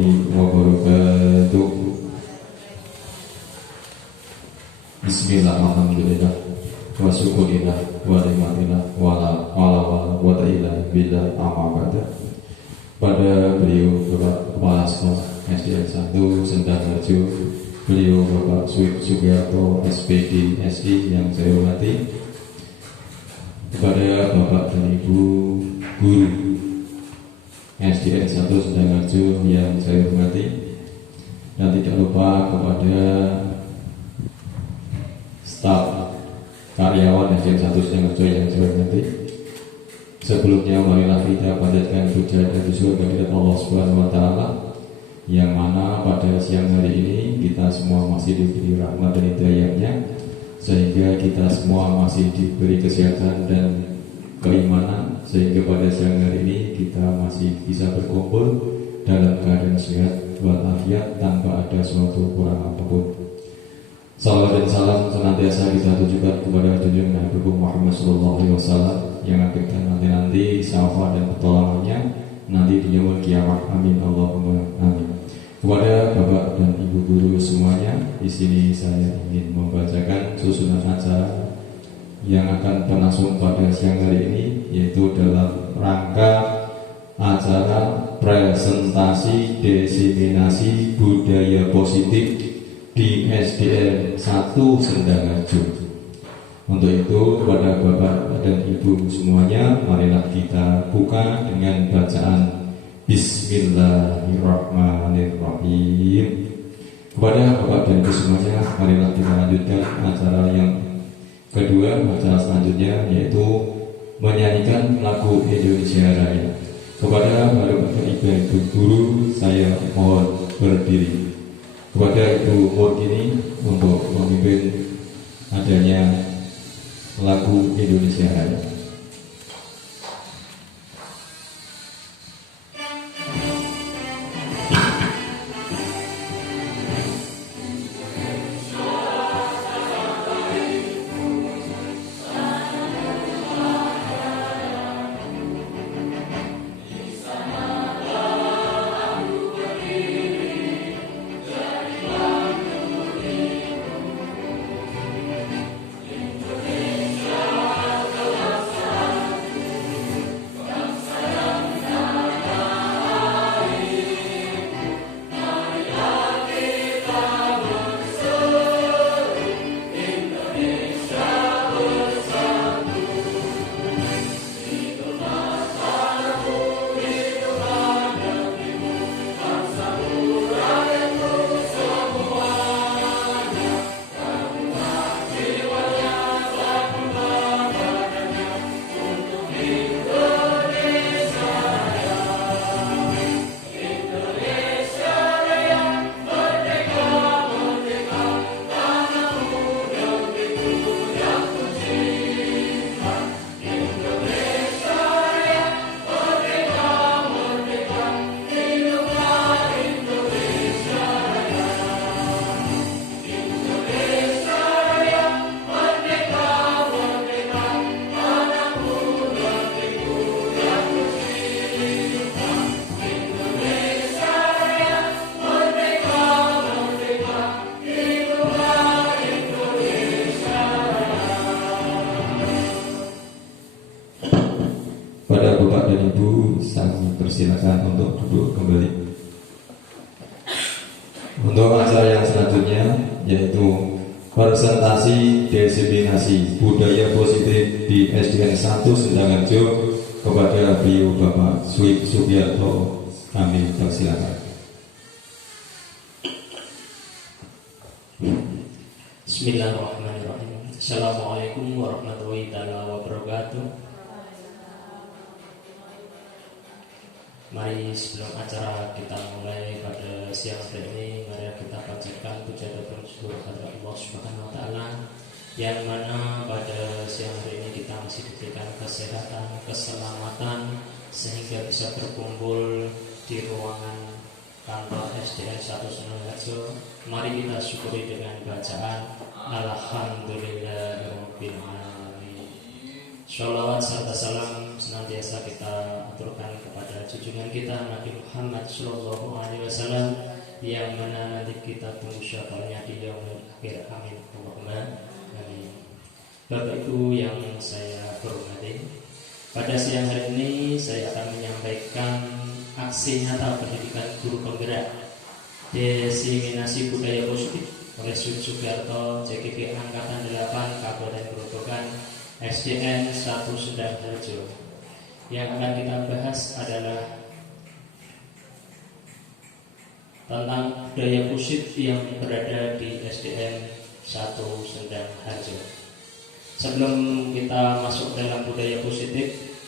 warahmatullahi wabarakatuh. Bismillah, alhamdulillah, wa syukurillah, wa nikmatillah, wala quwwata illa billah, amma ba'da. Pada beliau Bapak Kepala Sekolah SDN 1 Sendang Harjo, beliau Bapak Sugiarto SPD SI yang saya hormati, kepada Bapak dan Ibu Guru SDN 1 Sendang Harjo yang saya hormati, dan tidak lupa kepada staf karyawan SDN 1 Sendang Harjo yang saya hormati. Sebelumnya marilah kita panjatkan puja dan syukur kehadirat Allah Subhanahu wa taala, yang mana pada siang hari ini kita semua masih diberi rahmat dan hidayahnya, sehingga kita semua masih diberi kesehatan dan keimanan, sehingga pada siang hari ini kita masih bisa berkumpul dalam keadaan sehat walafiat tanpa ada suatu kurang apapun. Salawat dan salam senantiasa kita tujukan kepada junjungan Nabi Muhammad SAW yang akan kita nanti syafaat dan pertolongannya nanti di yaumul kiamat. Amin Allahumma amin. Kepada Bapak dan Ibu guru semuanya, di sini saya ingin membacakan susunan acara yang akan berlangsung pada siang hari ini, yaitu dalam rangka acara presentasi diseminasi budaya positif di SDN 1 Sendang Harjo. Untuk itu, kepada Bapak dan Ibu semuanya, marilah kita buka dengan bacaan Bismillahirrahmanirrahim. Kepada Bapak dan Ibu semuanya, marilah kita lanjutkan acara yang kedua, acara selanjutnya, yaitu menyanyikan lagu Indonesia Raya. Kepada Bapak dan Ibu guru, saya mohon berdiri. Kepada Ibu Murkini untuk memimpin adanya lagu Indonesia Raya. Pada Bapak dan Ibu, saya persilakan untuk duduk kembali. Untuk acara yang selanjutnya, yaitu presentasi diseminasi budaya positif di SDN 1 Sendang Harjo, kepada beliau Bapak Sugiarto, kami persilakan. Bismillahirrahmanirrahim. Assalamualaikum warahmatullahi wabarakatuh. Mari sebelum acara kita mulai pada siang hari ini, mari kita panjatkan puja dan syukur kepada Allah Subhanahu wa taala, yang mana pada siang hari ini kita masih diberikan kesehatan, keselamatan, sehingga bisa berkumpul di ruangan kantor SDN 1 Sendang Harjo. Mari kita syukuri dengan bacaan Alhamdulillahirabbil alamin. Sholawat serta salam senantiasa kita aturkan kepada junjungan kita Nabi Muhammad Sallallahu Alaihi Wasallam, yang mana nanti kita tunggu syafaatnya di yaumul akhir. Amin Allahumma amin. Bapak Ibu yang saya hormati, pada siang hari ini saya akan menyampaikan aksi nyata pendidikan guru penggerak diseminasi budaya positif oleh Sud Sugiarto JKG Angkatan 8 Kabupaten Grobogan SDN 1 Sendang Harjo. Yang akan kita bahas adalah tentang budaya positif yang berada di SDN 1 Sendang Harjo. Sebelum kita masuk dalam budaya positif,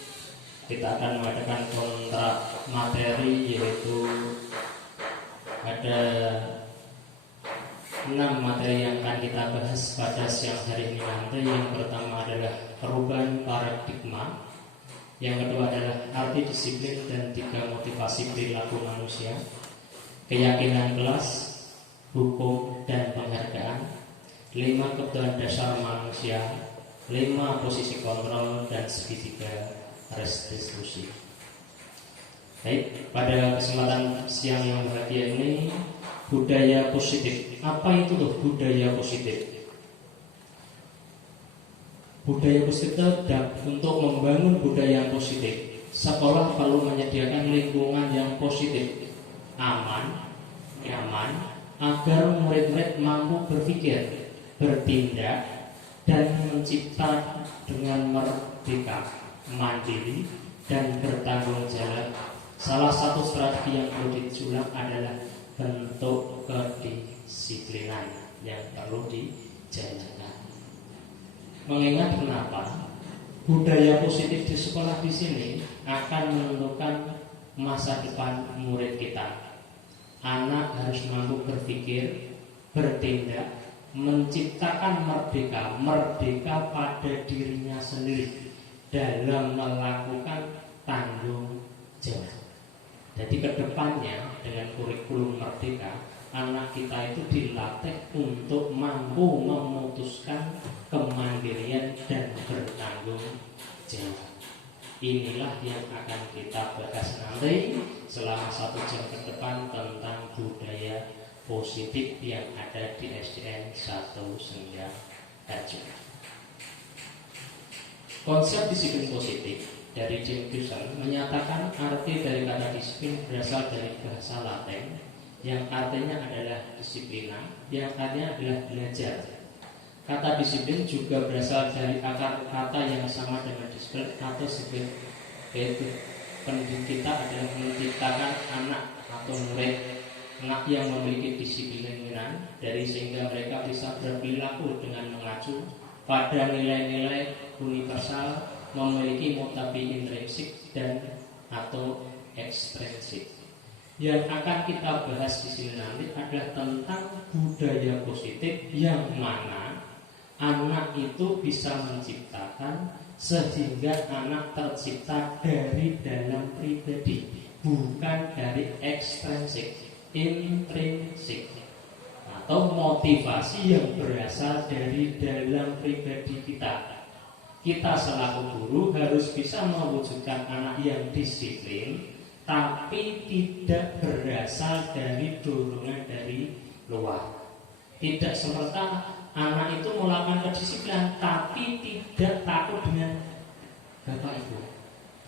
kita akan mengadakan kontrak materi, yaitu ada 6 materi yang akan kita bahas pada siang hari ini nanti. Yang pertama adalah perubahan paradigma, yang kedua adalah arti disiplin dan 3 motivasi perilaku manusia, keyakinan kelas, hukum dan penghargaan, 5 kebutuhan dasar manusia, 5 posisi kontrol, dan segitiga restitusi. Baik, pada kesempatan siang yang bahagia ini, budaya positif. Apa itu tuh budaya positif? Budaya positif itu untuk membangun budaya yang positif. Sekolah perlu menyediakan lingkungan yang positif, aman, nyaman, agar murid-murid mampu berpikir, bertindak, dan mencipta dengan merdeka, mandiri, dan bertanggung jawab. Salah satu strategi yang perlu disulap adalah bentuk kedisiplinan yang perlu dijalankan. Mengingat kenapa budaya positif di sekolah di sini akan menentukan masa depan murid kita. Anak harus mampu berpikir, bertindak, menciptakan merdeka pada dirinya sendiri dalam melakukan tanggung jawab. Jadi kedepannya dengan kurikulum merdeka, anak kita itu dilatih untuk mampu memutuskan kemandirian dan bertanggung jawab. Inilah yang akan kita bahas nanti selama 1 jam ke depan tentang budaya positif yang ada di SDN 1 Sendang Harjo. Konsep disiplin positif dari Jim Gibson menyatakan arti dari kata disiplin berasal dari bahasa Latin yang artinya adalah disiplina, yang artinya adalah belajar. Kata disiplin juga berasal dari akar kata yang sama dengan disiplin atau disiplin, yaitu pendidik kita adalah menciptakan anak atau murid yang memiliki disiplinan dari sehingga mereka bisa berperilaku dengan mengacu pada nilai-nilai universal, memiliki motivasi intrinsik dan atau ekstrinsik. Yang akan kita bahas di sini nanti adalah tentang budaya positif yang mana anak itu bisa menciptakan sehingga anak tercipta dari dalam pribadi, bukan dari ekstrinsik, intrinsik, atau motivasi yang berasal dari dalam pribadi kita. Kita selaku guru harus bisa mewujudkan anak yang disiplin, tapi tidak berasal dari dorongan dari luar. Tidak serta anak itu melakukan kedisiplinan, tapi tidak takut dengan Bapak Ibu.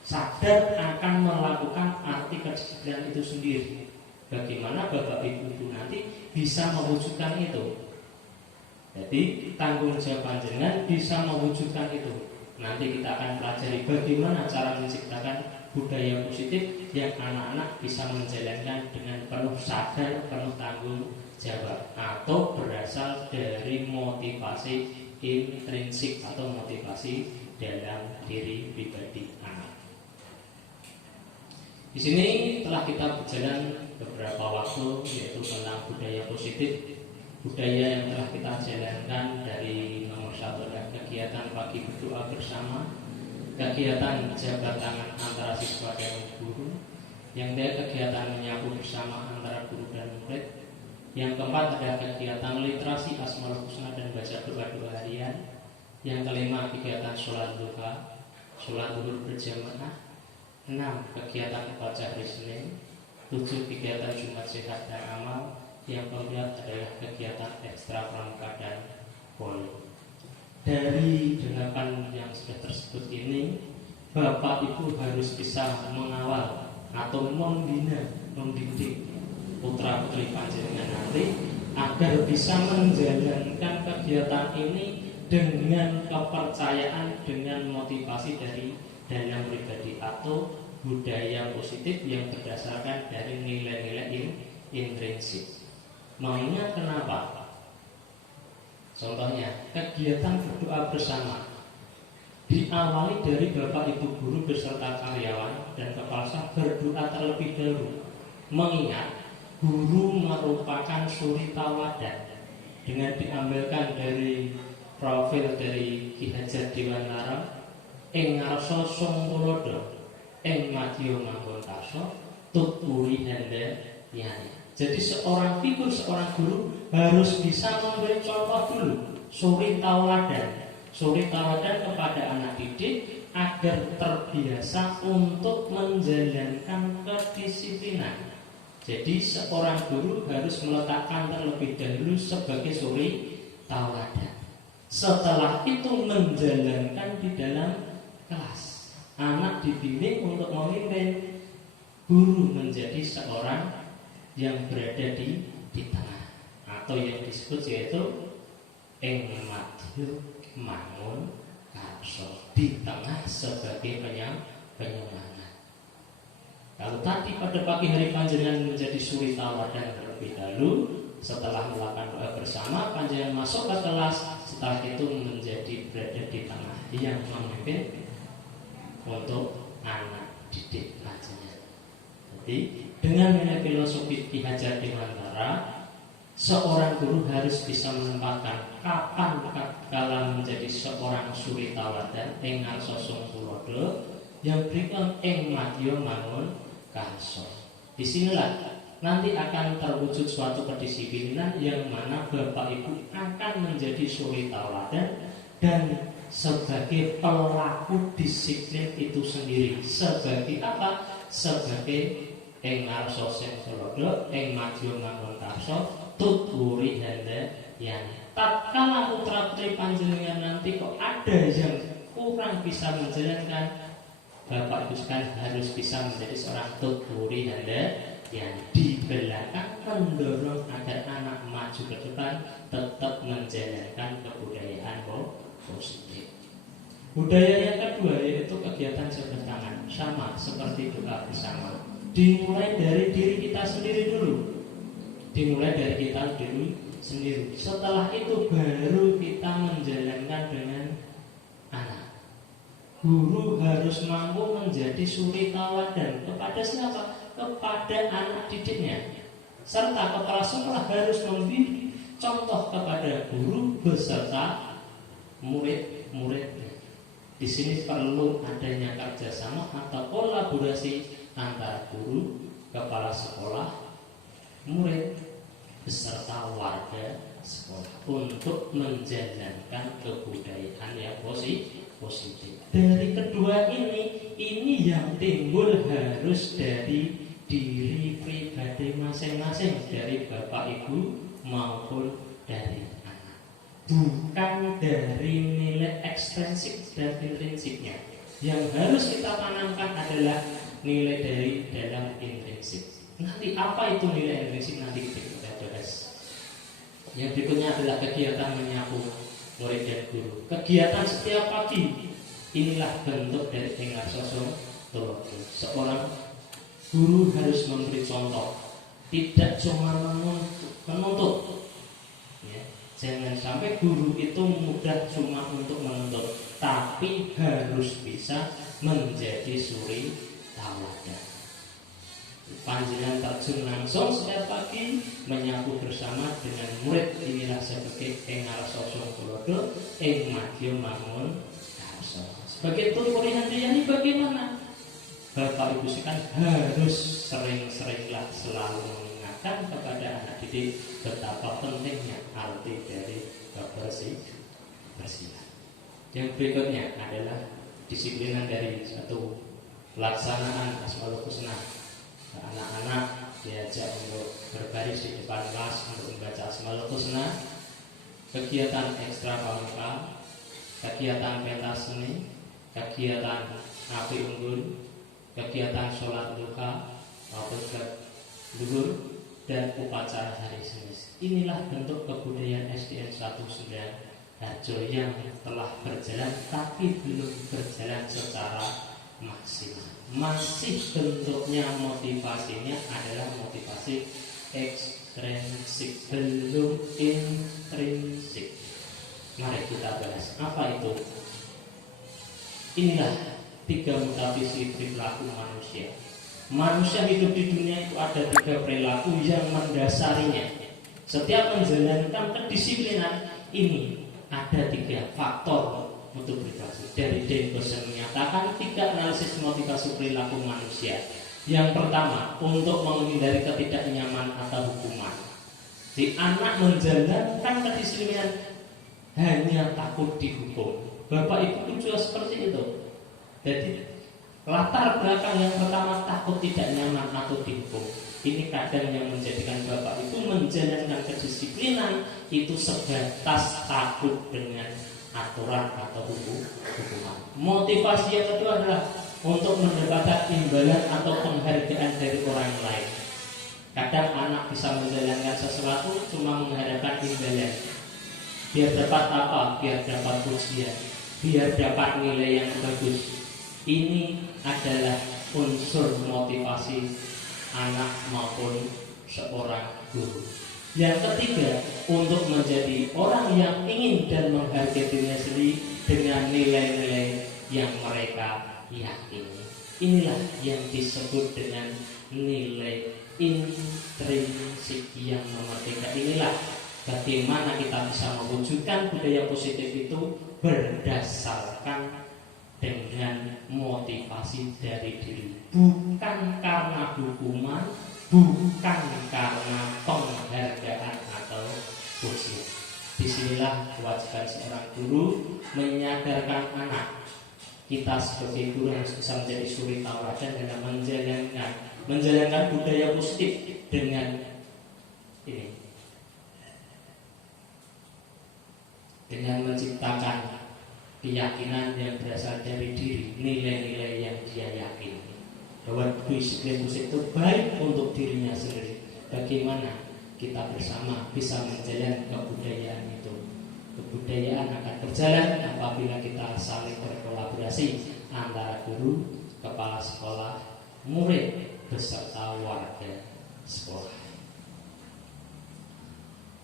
Sadar akan melakukan arti kedisiplinan itu sendiri. Bagaimana Bapak Ibu itu nanti bisa mewujudkan itu? Jadi tanggung jawab panjenengan bisa mewujudkan itu. Nanti kita akan pelajari bagaimana cara menciptakan budaya positif yang anak-anak bisa menjalankan dengan penuh sadar, penuh tanggung jawab, atau berasal dari motivasi intrinsik atau motivasi dalam diri pribadi anak. Di sini telah kita berjalan beberapa waktu, yaitu tentang budaya positif. Budaya yang telah kita jalankan dari nomor 1 adalah kegiatan pagi berdoa bersama, kegiatan jabat tangan antara siswa dan guru, yang kedua kegiatan menyapu bersama antara guru dan murid, yang keempat adalah kegiatan literasi Asmaul Husna dan baca doa-doa harian, yang kelima kegiatan sholat duha, sholat zuhur berjamaah, 6 kegiatan baca hari Senin, 7 kegiatan Jumat sehat dan amal, yang keempat adalah kegiatan ekstra pramuka dan poli. Dari 8 yang sudah tersebut ini, Bapak Ibu harus bisa mengawal atau membina, mendidik putra putri panjenengan nanti agar bisa menjalankan kegiatan ini dengan kepercayaan, dengan motivasi dari dalam pribadi atau budaya positif yang berdasarkan dari nilai-nilai intrinsik. Maunya kenapa? Contohnya, kegiatan berdoa bersama diawali dari Bapak Ibu guru beserta karyawan dan kepala staf berdoa terlebih dahulu. Mengingat guru merupakan suri tauladan, dengan diambilkan dari profil dari Ki Hajar Dewantara, ing ngarsa sungtulodo, ing madya manggon karsa, tuturi handa yani. Jadi seorang figur, seorang guru harus bisa memberi contoh dulu, suri tauladan kepada anak didik agar terbiasa untuk menjalankan kedisiplinan. Jadi seorang guru harus meletakkan terlebih dahulu sebagai suri tauladan. Setelah itu menjalankan di dalam kelas. Anak dibimbing untuk memimpin, guru menjadi seorang yang berada di tengah, atau yang disebut yaitu ing madya mangun karsa, di tengah sebagai penyemangat. Kalau tadi pada pagi hari panjenengan menjadi suri tauladan terlebih dahulu, setelah melakukan doa bersama panjenengan masuk ke kelas, setelah itu menjadi berada di tengah yang memimpin untuk anak didik panjenengan. Jadi dengan nilai filosofi Ki Hajar Dewantara, seorang guru harus bisa menempatkan kapan kala menjadi seorang suri tauladan ing ngarsa sungtulodo, yang berikut ing madya mangun karsa. Disinilah nanti akan terwujud suatu kedisiplinan yang mana Bapak Ibu akan menjadi suri tauladan dan sebagai pelaku disiplin itu sendiri. Sebagai apa? Sebagai ing ngarsa sungtulodo, ing madya mangun karsa, tuturi handa yani. Tatkala putra putri panjenengan nanti kok ada yang kurang bisa menjalankan, Bapak Ibu sekalian harus bisa menjadi seorang tuturi handa yang di belakang mendorong agar anak maju ke depan, tetap menjalankan kebudayaan positif. Budaya yang kedua yaitu kegiatan jabat tangan, sama seperti doa bersama. Dimulai dari diri kita sendiri dulu. Setelah itu baru kita menjalankan dengan anak. Guru harus mampu menjadi suri tauladan kepada siapa? Kepada anak didiknya. Serta kepala sekolah harus memberi contoh kepada guru beserta murid-muridnya. Di sini perlu adanya kerjasama atau kolaborasi antara guru, kepala sekolah, murid beserta warga sekolah untuk menjalankan kebudayaan yang positif. Dari kedua ini yang timbul harus dari diri pribadi masing-masing, dari Bapak Ibu maupun dari anak, bukan dari nilai ekstrinsik dan intrinsiknya. Yang harus kita tanamkan adalah nilai dari dalam intrinsik. Nanti apa itu nilai intrinsik nanti kita bahas. Yang berikutnya adalah kegiatan menyapu murid dan guru. Kegiatan setiap pagi, inilah bentuk dari ing ngarsa sungtulodo. Seorang guru harus memberi contoh, tidak cuma menuntut. Ya, jangan sampai guru itu mudah cuma untuk menuntut, tapi harus bisa menjadi suri tauladan. Panjenengan terjun langsung setiap pagi menyapu bersama dengan murid, inilah sebagai ing ngarsa sungtulodo, ing madya mangun karsa. Sebagai tuturi handayani bagaimana? Bapak Ibu sekalian harus sering-seringlah selalu mengingatkan kepada anak didik betapa pentingnya arti dari kebersihan. Yang berikutnya adalah kedisiplinan dari satu pelaksanaan Asmaul Husna. Anak-anak diajak untuk berbaris di depan kelas untuk membaca Asmaul Husna, kegiatan ekstra pramuka, kegiatan pentas seni, kegiatan api unggun, kegiatan sholat duha maupun zuhur, dan upacara hari Senin. Inilah bentuk kebudayaan SDN 19 Harjo yang telah berjalan tapi belum berjalan secara maksimal. Masih bentuknya motivasinya adalah motivasi ekstrinsik, belum intrinsik. Mari kita bahas apa itu. Inilah 3 metafisik perilaku manusia. Manusia hidup di dunia itu ada 3 perilaku yang mendasarinya. Setiap menjalankan kedisiplinan ini ada 3 faktor untuk perilaku. Dari Denkosen menyatakan 3 analisis motivasi perilaku manusia. Yang pertama, untuk menghindari ketidaknyaman atau hukuman. Si anak menjalankan kedisiplinan hanya takut dihukum. Bapak Ibu juga seperti itu. Jadi latar belakang yang pertama takut tidak nyaman atau dihukum. Ini kadang yang menjadikan Bapak Ibu menjalankan kedisiplinan itu sebatas takut dengan aturan atau hukuman. Motivasi yang kedua adalah untuk mendapatkan imbalan atau penghargaan dari orang lain. Kadang anak bisa menjalankan sesuatu cuma mengharapkan imbalan. Biar dapat apa? Biar dapat pujian, biar dapat nilai yang bagus. Ini adalah unsur motivasi anak maupun seorang guru. Yang ketiga, untuk menjadi orang yang ingin dan menghargai dirinya sendiri dengan nilai-nilai yang mereka yakini. Inilah yang disebut dengan nilai intrinsik yang nomor 3. Inilah bagaimana kita bisa mewujudkan budaya positif itu berdasarkan dengan motivasi dari diri, bukan karena hukuman, bukan karena penghargaan atau pujian. Disinilah kewajiban seorang guru menyadarkan anak. Kita sebagai guru harus bisa menjadi suri tauladan dalam menjalankan budaya positif dengan ini, dengan menciptakan keyakinan yang berasal dari diri, nilai-nilai yang dia yakini bahwa disiplin musik itu baik untuk dirinya sendiri. Bagaimana kita bersama bisa menjalankan kebudayaan itu? Kebudayaan akan berjalan apabila kita saling berkolaborasi antara guru, kepala sekolah, murid, beserta warga sekolah.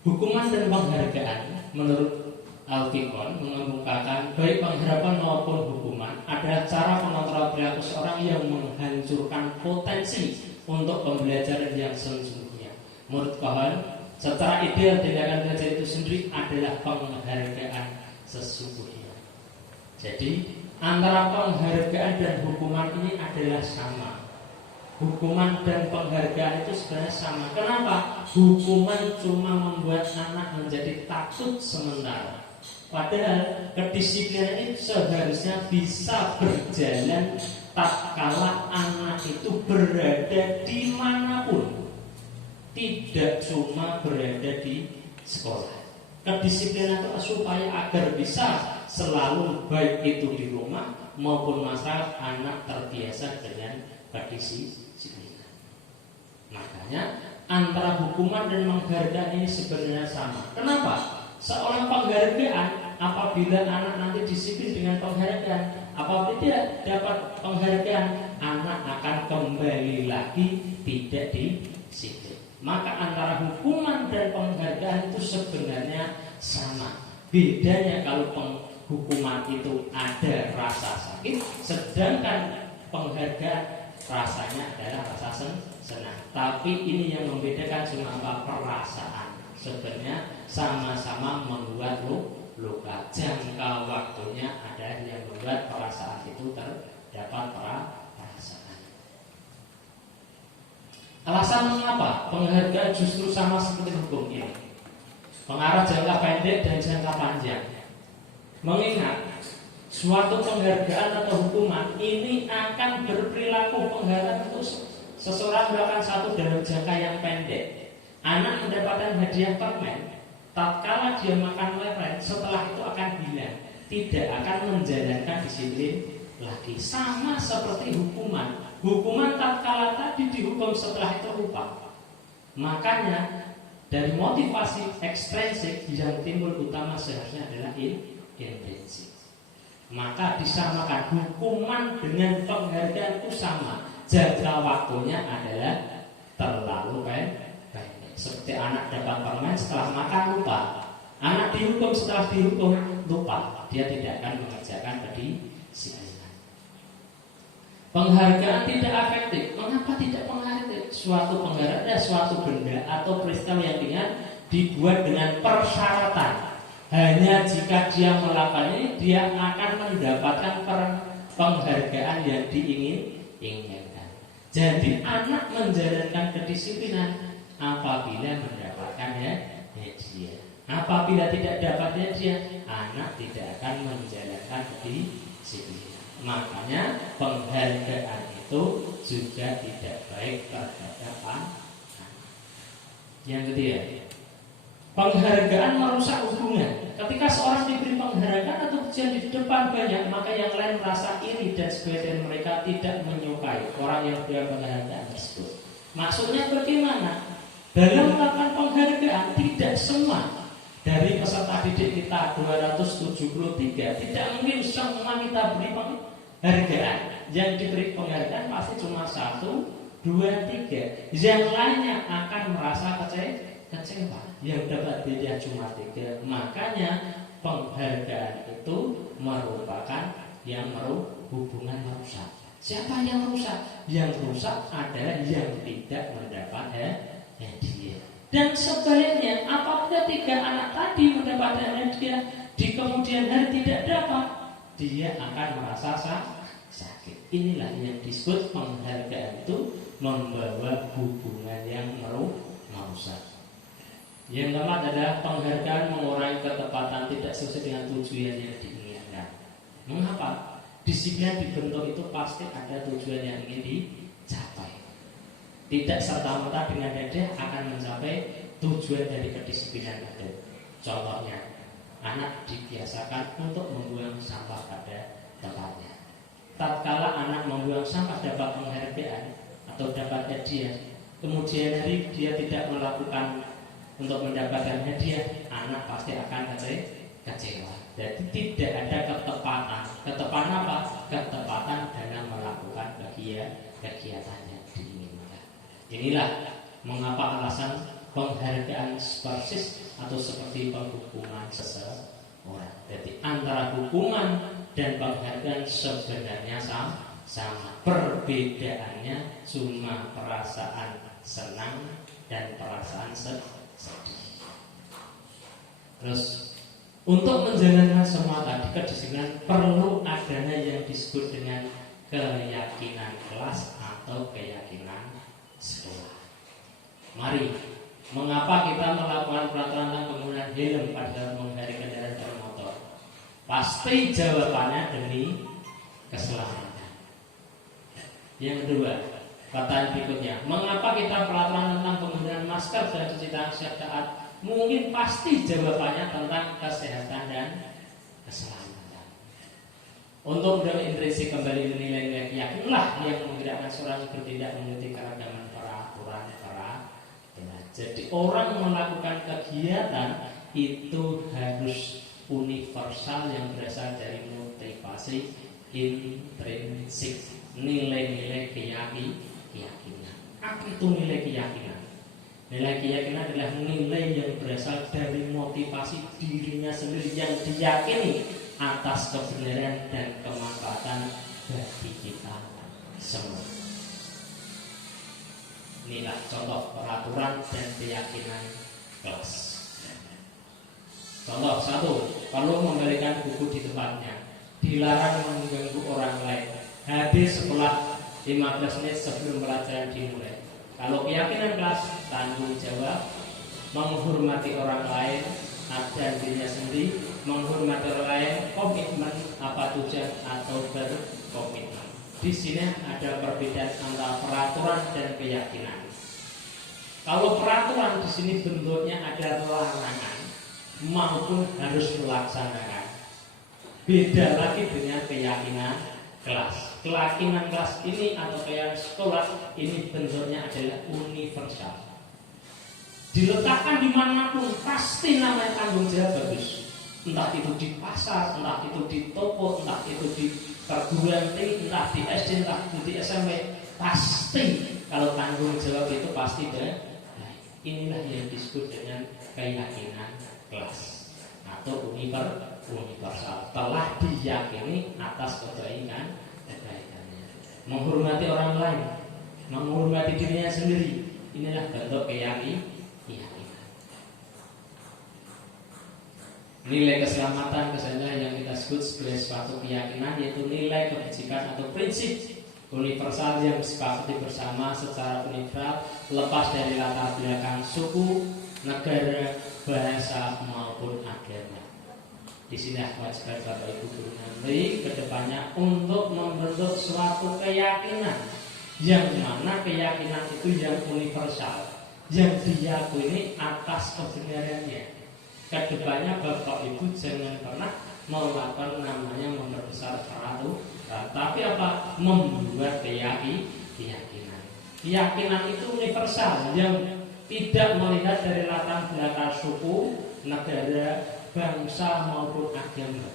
Hukuman dan penghargaan menurut Alfikon mengemukakan baik pengharapan maupun hukuman adalah cara mengontrol perilaku seorang yang menghancurkan potensi untuk pembelajaran yang sesungguhnya. Menurut Cohen, secara ideal tindakan belajar itu sendiri adalah penghargaan sesungguhnya. Jadi antara penghargaan dan hukuman ini adalah sama. Hukuman dan penghargaan itu sebenarnya sama. Kenapa? Hukuman cuma membuat anak menjadi takut sementara. Padahal kedisiplinan itu seharusnya bisa berjalan tatkala anak itu berada dimanapun, tidak cuma berada di sekolah. Kedisiplinan itu supaya agar bisa selalu baik itu di rumah maupun masyarakat anak terbiasa dengan kedisiplinan. Makanya antara hukuman dan penghargaan ini sebenarnya sama. Kenapa? Seorang penghargaan apabila anak nanti disiplin dengan penghargaan, apabila tidak dapat penghargaan, anak akan kembali lagi tidak disiplin. Maka antara hukuman dan penghargaan itu sebenarnya sama. Bedanya kalau hukuman itu ada rasa sakit, sedangkan penghargaan rasanya adalah rasa senang. Tapi ini yang membedakan cuma perasaan. Sebenarnya sama-sama membuat luka. Jangka waktunya ada yang membuat perasaan itu terdapat perasaan. Alasan mengapa penghargaan justru sama seperti hukum ini? Pengarah jangka pendek dan jangka panjang. Mengingat suatu penghargaan atau hukuman ini akan berperilaku penghargaan untuk seseorang melakukan satu dalam jangka yang pendek. Anak mendapatkan hadiah permen, tatkala dia makan leren, setelah itu akan hilang, tidak akan menjalankan disiplin lagi. Sama seperti hukuman. Hukuman tatkala tadi dihukum, setelah itu lupa. Makanya dari motivasi ekstrinsik yang timbul utama seharusnya adalah intrinsik. Maka disamakan hukuman dengan penghargaan itu sama. Jangka waktunya adalah terlalu pendek. Seperti anak dapat permen setelah makan lupa. Anak dihukum setelah dihukum lupa. Dia tidak akan mengerjakan kedisiplinan. Penghargaan tidak efektif. Mengapa tidak penghargaan? Suatu penghargaan adalah suatu benda atau peristiwa yang ringan dibuat dengan persyaratan. Hanya jika dia melakukan ini, dia akan mendapatkan penghargaan yang diinginkan. Jadi anak menjalankan kedisiplinan apabila mendapatkan hadiah. Apabila tidak dapat hadiah, anak tidak akan menjalankan kedisiplinan. Makanya penghargaan itu juga tidak baik terhadap anak. Yang ketiga, penghargaan merusak hubungan. Ketika seorang diberi penghargaan atau pujian di depan banyak, maka yang lain merasa iri dan sebagian mereka tidak menyukai orang yang diberi penghargaan tersebut. Maksudnya bagaimana? Dalam melakukan penghargaan, tidak semua dari peserta didik kita 273 tidak mungkin semua kita beri penghargaan. Yang diberi penghargaan pasti cuma 1, 2, 3. Yang lainnya akan merasa kecewa. Yang dapat hadiah cuma 3. Makanya penghargaan itu merupakan yang hubungan merusak. Siapa yang rusak? Yang rusak adalah yang tidak mendapat hadiah. Dan sebaliknya, apabila 3 anak tadi mendapatkan hadiah, di kemudian hari tidak dapat, dia akan merasa sakit. Inilah yang disebut penghargaan itu membawa hubungan yang merusak. Yang keempat adalah penghargaan mengurangi ketepatan tidak sesuai dengan tujuan yang diinginkan. Mengapa? Disiplin dibentuk itu pasti ada tujuan yang ingin dicapai. Tidak serta-merta dengan hadiah akan mencapai tujuan dari kedisiplinan itu. Contohnya, anak dibiasakan untuk membuang sampah pada tempatnya. Tatkala anak membuang sampah dapat penghargaan atau dapat hadiah, kemudian hari dia tidak melakukan untuk mendapatkan hadiah, anak pasti akan kecewa. Jadi tidak ada ketepatan. Ketepatan apa? Ketepatan dalam melakukan kegiatan yang diinginkan. Inilah mengapa alasan penghargaan persis atau seperti penghukuman seseorang. Jadi antara hukuman dan penghargaan sebenarnya sama. Perbedaannya cuma perasaan senang dan perasaan sedih. Terus untuk menjalankan semua tadi kedisiplinan perlu adanya yang disebut dengan keyakinan kelas atau keyakinan sekolah. Mari, mengapa kita melakukan peraturan tentang penggunaan helm pada mengendarai kendaraan bermotor? Pasti jawabannya demi keselamatan. Yang kedua, pertanyaan berikutnya, mengapa kita peraturan tentang penggunaan masker dan cuci tangan setiap saat? Mungkin pasti jawabannya tentang kesehatan dan keselamatan. Untuk berintrinsik kembali nilai-nilai keyakinanlah yang menggerakkan seorang bertindak mengikuti keragaman peraturan. Jadi orang melakukan kegiatan itu harus universal yang berasal dari motivasi intrinsik, nilai-nilai keyakinan. Apa itu nilai keyakinan? Nilai keyakinan adalah nilai yang berasal dari motivasi dirinya sendiri yang diyakini atas kebenaran dan kemanfaatan bagi kita semua. Inilah contoh peraturan dan keyakinan kelas. Contoh 1, perlu membalikan buku di tempatnya, dilarang mengganggu orang lain, habis setelah 15 menit sebelum pelajaran dimulai. Kalau keyakinan kelas, tanggung jawab, menghormati orang lain, dan dirinya sendiri, menghormati orang lain, komitmen apa tujuan atau berkomitmen. Di sini ada perbedaan antara peraturan dan keyakinan. Kalau peraturan di sini bentuknya ada larangan maupun harus melaksanakan. Beda lagi dengan keyakinan kelas. Keyakinan kelas ini atau keyakinan sekolah ini bentuknya adalah universal. Diletakkan dimanapun pasti namanya tanggung jawab bagus. Entah itu di pasar, entah itu di toko, entah itu di perguruan tinggi, entah di SD, entah itu di SMP, pasti kalau tanggung jawab itu pasti baik. Inilah yang disebut dengan keyakinan kelas atau universal. Telah diyakini atas kebaikannya, menghormati orang lain, menghormati dirinya sendiri. Inilah bentuk keyakinan. Nilai keselamatan kesehatan yang kita sebut sebagai suatu keyakinan, yaitu nilai kebajikan atau prinsip universal yang disepakati bersama secara universal, lepas dari latar belakang suku, negara, bahasa maupun agama. Di sini kewajiban Bapak Ibu guru nanti kedepannya untuk membentuk suatu keyakinan, yang mana keyakinan itu yang universal, yang diyakini atas kebenarannya. Kedepannya Bapak Ibu jangan pernah melakukan namanya memperbesar peraturan, tapi apa? Membuat keyakinan. Keyakinan itu universal yang tidak melihat dari latar belakang suku, negara, bangsa maupun agama.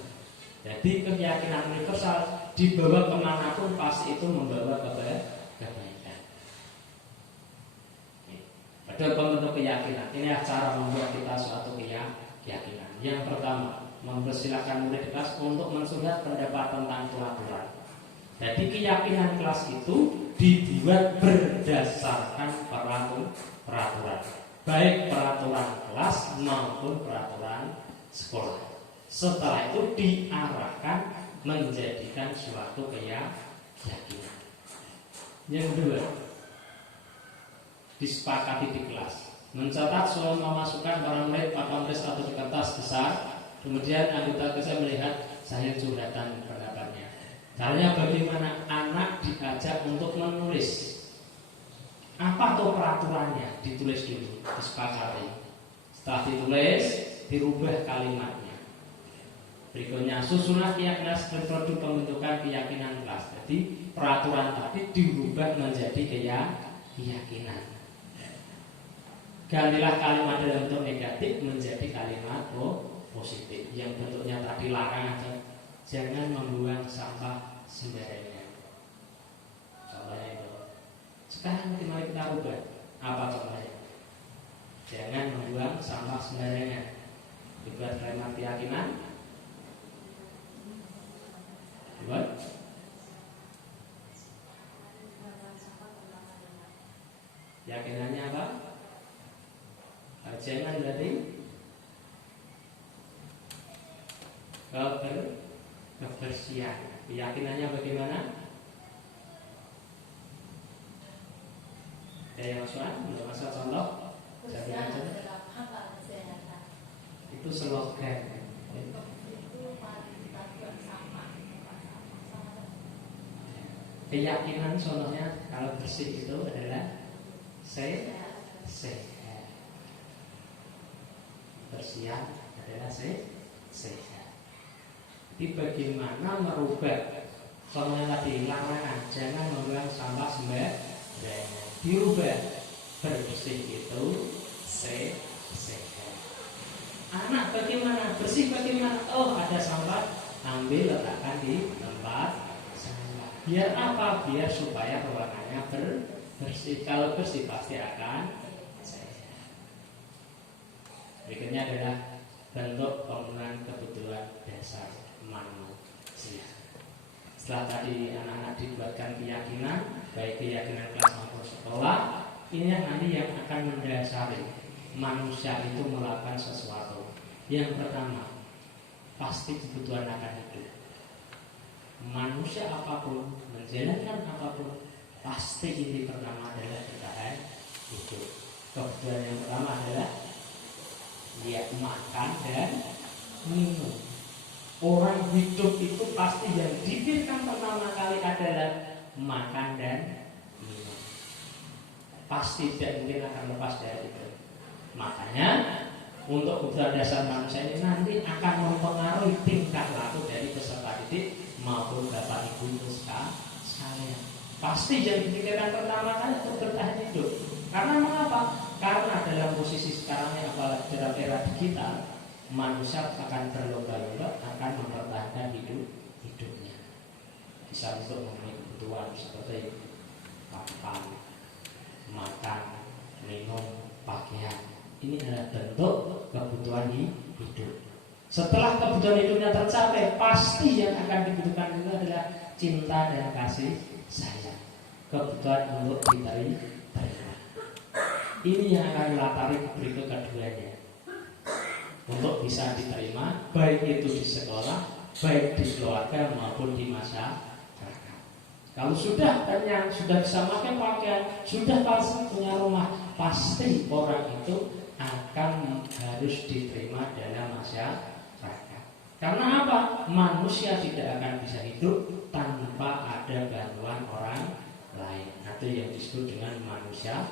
Jadi keyakinan universal dibawa kemanapun pasti itu membawa kebaikan. Ada pembentuk keyakinan. Ini cara membuat kita suatu keyakinan. Yang pertama, mempersilahkan murid kelas untuk mensurat pendapat tentang peraturan. Jadi keyakinan kelas itu dibuat berdasarkan peraturan, baik peraturan kelas maupun peraturan sekolah. Setelah itu diarahkan menjadikan suatu keyakinan. Yang kedua, disepakati di kelas. Mencatat soal memasukkan para murid pada tulis atau di kertas besar. Kemudian anggota kelas melihat saya curhatan pendapatnya. Caranya bagaimana? Anak diajak untuk menulis. Apa tuh peraturannya? Ditulis dulu, disepakati. Setelah ditulis, dirubah kalimatnya. Berikutnya, susunan keyakinan sebagai produk pembentukan keyakinan kelas. Jadi peraturan tadi dirubah menjadi keyakinan. Gantilah kalimat dalam bentuk negatif menjadi kalimat positif. Yang bentuknya tadi larangan, jangan membuang sampah sembarangan. Contohnya itu. Sekarang mari kita ubah. Apa contohnya? Jangan membuang sampah sembarangan. Dibuat kalimat keyakinan. Dibuat. Keyakinannya apa? Jangan berarti kebersihan. Keyakinannya bagaimana? Yang masukan, untuk masalah contoh. Itu slogan. Keyakinan contohnya kalau bersih itu adalah sehat. Bersihan adalah sehat. Jadi bagaimana merubah contohnya tadi larangan jangan membuang sampah sembarangan, dirubah bersih itu sehat. Anak bagaimana? Bersih bagaimana? Oh ada sampah, ambil letakkan di tempat sampah. Biar apa? Biar supaya ruangannya bersih. Kalau bersih pasti akan. Berikutnya adalah bentuk pemenuhan kebutuhan dasar manusia. Setelah tadi anak-anak dibuatkan keyakinan, baik keyakinan kelas maupun sekolah, ini nanti yang akan mendasari manusia itu melakukan sesuatu. Yang pertama, pasti kebutuhan akan hidup. Manusia apapun, menjalankan apapun, pasti inti pertama adalah bertahan hidup. Kebutuhan yang pertama adalah lihat makan dan minum. Orang hidup itu pasti yang dipikirkan pertama kali adalah makan dan minum. Pasti tidak mungkin akan lepas dari itu. Makanya untuk kebutuhan dasar manusia ini nanti akan mempengaruhi tingkah laku dari peserta didik maupun bapak ibu sekalian. Pasti yang dipikirkan pertama kali untuk bertahan hidup. Karena mengapa? Karena dalam posisi sekarang yang apalagi dalam era digital, manusia akan berlomba-lomba akan mempertahankan hidupnya. Bisa untuk memenuhi kebutuhan seperti makan, minum, pakaian. Ini adalah bentuk kebutuhan hidup. Setelah kebutuhan hidupnya tercapai, pasti yang akan dibutuhkan itu adalah cinta dan kasih sayang. Kebutuhan untuk diterima. Ini yang akan melatari berikut keduanya. Untuk bisa diterima, baik itu di sekolah, baik di keluarga maupun di masyarakat. Kalau sudah kenyang, sudah bisa makan pakaian, sudah pasti punya rumah, pasti orang itu akan harus diterima dalam masyarakat. Karena apa? Manusia tidak akan bisa hidup tanpa ada bantuan orang lain. Atau yang disebut dengan manusia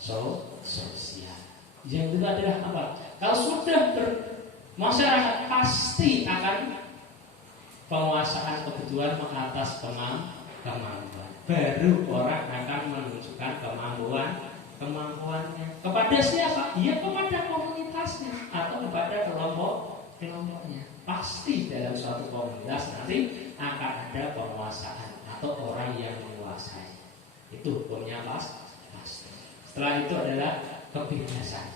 sosial. Yang itu adalah apa? Kalau sudah masyarakat pasti akan penguasaan kebutuhan mengatas kemampuan. Baru orang akan menunjukkan kemampuannya. Kepada siapa? Ya kepada komunitasnya atau kepada kelompoknya. Pasti dalam suatu komunitas nanti akan ada penguasaan atau orang yang menguasai. Itu hukumnya pasti. Setelah itu adalah kebebasan.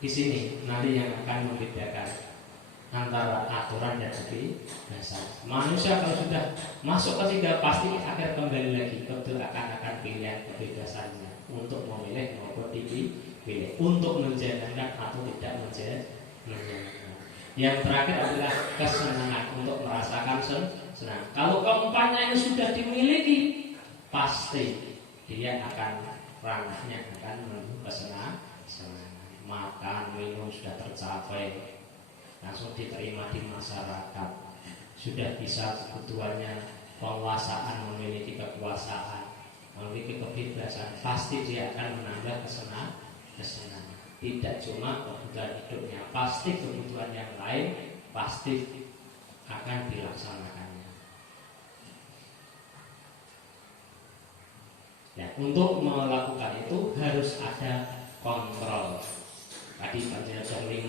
Di sini nanti yang akan membedakan antara aturan dan kebebasan. Manusia kalau sudah masuk ketiga pasti akan kembali lagi akan pilihan kebebasannya untuk memilih maupun dipilih, untuk menjalankan atau tidak menjalankan. Yang terakhir adalah kesenangan, untuk merasakan senang. Kalau keempatnya ini sudah dimiliki, pasti dia akan ranahnya akan menuju kesenangan. Makan, minum sudah tercapai, langsung diterima di masyarakat, sudah bisa kebutuhannya, penguasaan, memiliki kekuasaan, memiliki kebebasan, pasti dia akan menambah kesenangan. Tidak cuma kebutuhan hidupnya, pasti kebutuhan yang lain pasti akan dilaksanakannya. Ya, untuk melakukan itu harus ada kontrol. Tadi penjelasan 5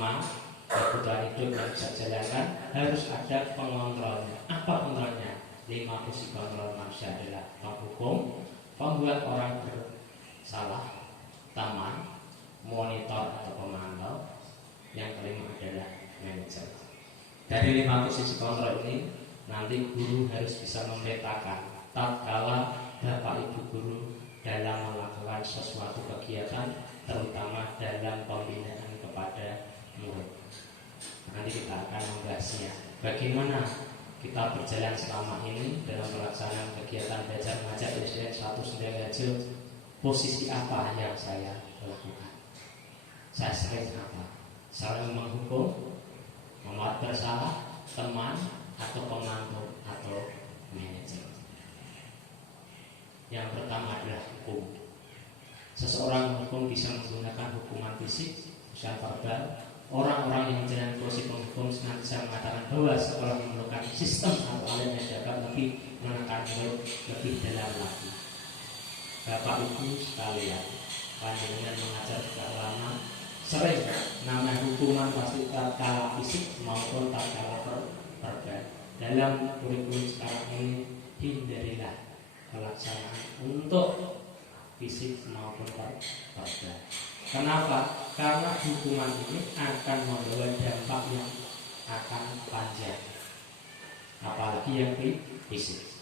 kebutuhan hidup yang bisa dijalankan, harus ada pengontrolnya. Apa kontrolnya? 5 fungsi kontrol manusia adalah penghukum, pembuat orang bersalah, taman, monitor atau pemantau. Yang kelima adalah manajer. Dari 5 posisi kontrol ini, nanti guru harus bisa memetakan tatkala bapak ibu guru dalam melakukan sesuatu kegiatan, terutama dalam pembinaan kepada murid. Nanti kita akan membahasnya. Bagaimana kita berjalan selama ini dalam pelaksanaan kegiatan belajar mengajar SDN 1 Sendang posisi apa yang saya lakukan? Saya sering apa? Saling menghukum, membuat bersalah, teman, atau pemantau, atau manajer. Yang pertama adalah hukum. Seseorang hukum bisa menggunakan hukuman fisik, usaha verbal. Orang-orang yang menjalani profesi penghukum senantiasa mengatakan bahwa sekolah memerlukan sistem atau alat yang dapat lebih menekan murid lebih dalam lagi. Bapak Ibu sekalian, panjenengan mengajar sudah lama, sering namanya hukuman pasti tatkala fisik maupun tatkala verbal. Dalam kurikulum sekarang ini hindarilah pelaksanaan untuk fisik maupun verbal. Kenapa? Karena hukuman ini akan membawa dampak yang akan panjang, apalagi yang fisik.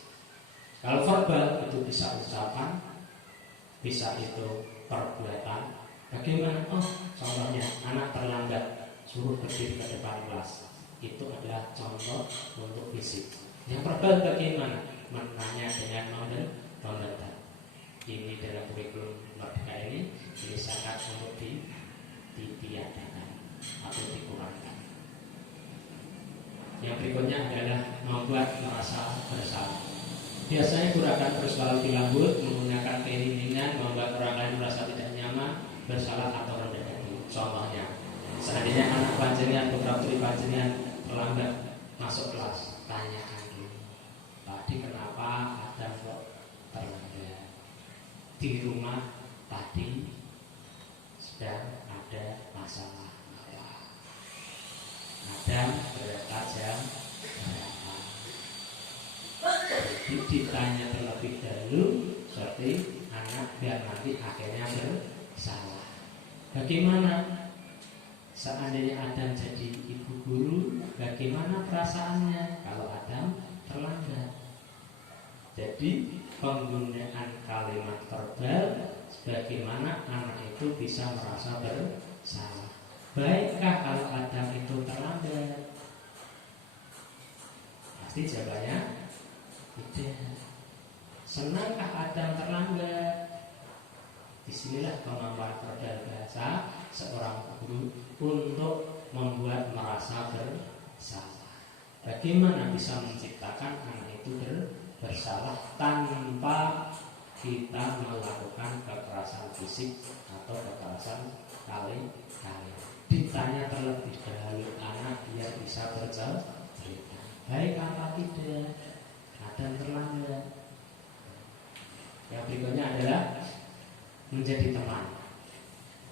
Kalau verbal itu bisa ucapan, bisa itu perbuatan. Bagaimana? Contohnya anak terlambat, suruh berdiri ke depan kelas. Itu adalah contoh untuk fisik. Yang verbal bagaimana? Menanya dengan membentak. Ini dalam kurikulum Merdeka ini sangat untuk ditiadakan. atau dikurangkan. Yang berikutnya adalah membuat merasa bersalah. Biasanya guru akan terus lalu dilambut menggunakan keinginan membuat orang lain merasa tidak nyaman, bersalah atau rendah hati. Contohnya, seandainya anak panjenengan beberapa putri panjenengan terlambat masuk kelas, tanyakan dulu, tadi kenapa Adam kok terlambat? Di rumah tadi sedang ada masalah apa? Adam berangkat jam berapa? Jadi ditanya terlebih dahulu seperti anak biar nanti akhirnya bersalah. Bagaimana seandainya Adam jadi ibu guru, bagaimana perasaannya kalau Adam terlambat? Jadi penggunaan kalimat verbal bagaimana anak itu bisa merasa bersalah. Baikkah kalau Adam itu terlambat? Pasti jawabannya tidak. Senangkah Adam terlambat? Disinilah kemampuan verbal bahasa seorang guru untuk membuat merasa bersalah. Bagaimana bisa menciptakan anak itu bersalah tanpa kita melakukan kekerasan fisik atau kekerasan kali-kali. Ditanya terlebih dahulu anak biar bisa bercerita. Baik apa tidak? Adam terlambat. Yang berikutnya adalah menjadi teman.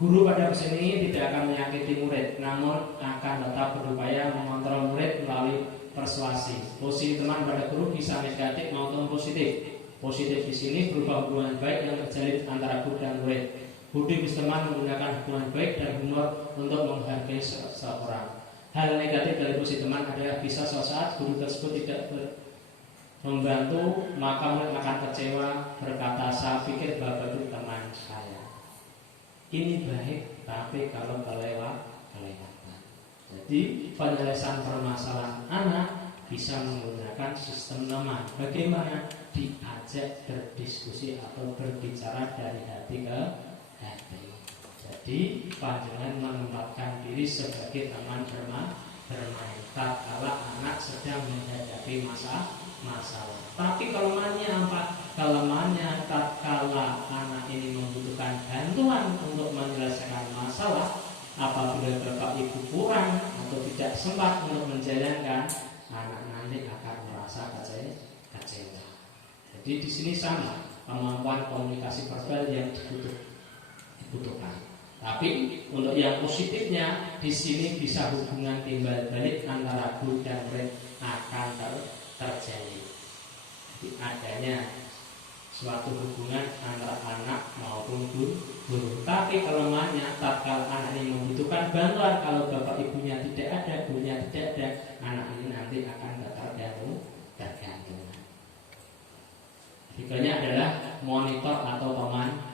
Guru pada usia ini tidak akan menyakiti murid, namun akan tetap berupaya mengontrol murid melalui persuasi. Posisi teman pada guru bisa negatif maupun positif. Positif di sini berupa hubungan baik yang terjalin antara guru dan murid. Budi berteman menggunakan hubungan baik dan humor untuk menghargai seseorang. Hal negatif dari posisi teman adalah bisa suatu saat guru tersebut tidak membantu, maka murid akan kecewa, berkata, saya pikir bapak itu teman saya. Ini baik, tapi kalau kelewatan. Jadi penyelesaian permasalahan anak bisa menggunakan sistem teman. Bagaimana? Diajak berdiskusi atau berbicara dari hati ke hati. Jadi panjenengan menempatkan diri sebagai teman bermain tatkala anak sedang menghadapi masalah. Tapi kelemahannya apa? Kelemahannya tatkala anak ini membutuhkan bantuan untuk menyelesaikan masalah, apabila bapak ibu kurang atau tidak sempat untuk menjalankan, anak nanti akan merasa kecewa. Jadi di sini sama kemampuan komunikasi verbal yang dibutuhkan. Tapi untuk yang positifnya di sini bisa hubungan timbal balik antara guru dan murid akan terjadi. Jadi adanya suatu hubungan antara anak maupun guru. Tapi kelemahannya tatkala anak ini membutuhkan bantuan, kalau bapak ibunya tidak ada, gurunya tidak ada, anak ini nanti akan tergantung. Berikutnya adalah monitor atau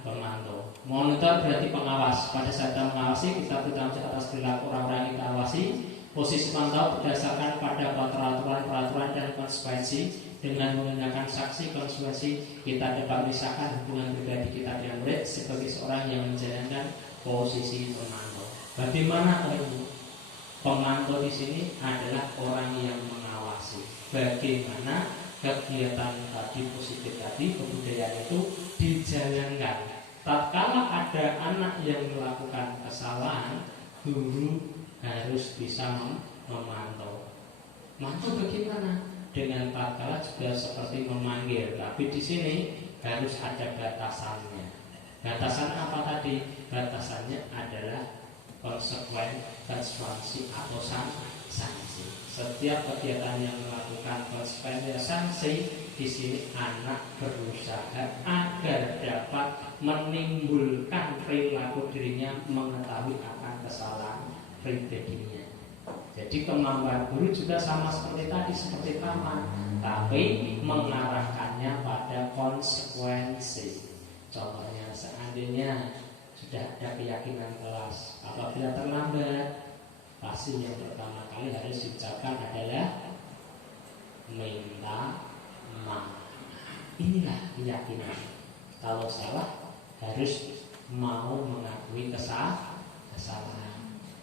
pemantau. Monitor berarti pengawas. Pada saat kita mengawasi, kita bertanggung jawab atas perilaku orang-orang yang kita awasi. Posisi pemantau berdasarkan pada peraturan dan konsekuensi. Dengan menggunakan saksi konsekuensi, kita dapat memisahkan hubungan pribadi kita dengan murid sebagai seorang yang menjalankan posisi pemantau. Bagaimana itu? Pemantau di sini adalah orang yang mengawasi. Bagaimana kegiatan tadi positif tadi, kebudayaan itu dijalankan. Tatkala ada anak yang melakukan kesalahan, guru harus bisa memantau. Mantau bagaimana? Dengan tatkala juga seperti memanggil, tapi di sini harus ada batasannya. Batasan apa tadi? Batasannya adalah konsekuensi atau sanksi. Setiap kegiatan yang melakukan konsekuensi sanksi, di sini anak berusaha agar dapat menimbulkan perilaku dirinya mengetahui akan kesalahan pribadinya. Jadi kemampuan guru juga sama seperti tadi, seperti taman, tapi mengarahkannya pada konsekuensi. Contohnya, seandainya sudah ada keyakinan kelas, apabila terlambat, pasti yang pertama kali harus diucapkan adalah minta maaf. Inilah keyakinan. Kalau salah harus mau mengakui kesalahan.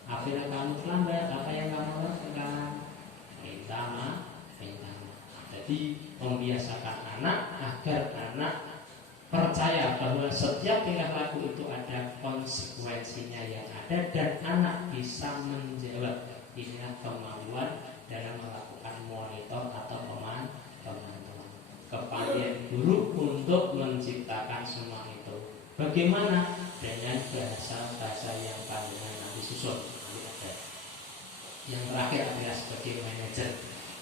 Apabila kamu terlambat, apa yang kamu lakukan? Minta maaf. Jadi membiasakan anak agar anak percaya bahwa setiap tingkah laku itu ada konsekuensinya yang ada dan anak bisa menjawab. Inilah kemampuan dalam melakukan monitor atau pemantauan. Kepastian guru untuk menciptakan semua itu. Bagaimana? Dengan bahasa-bahasa yang panjang nanti susun. Yang terakhir adalah sebagai manajer.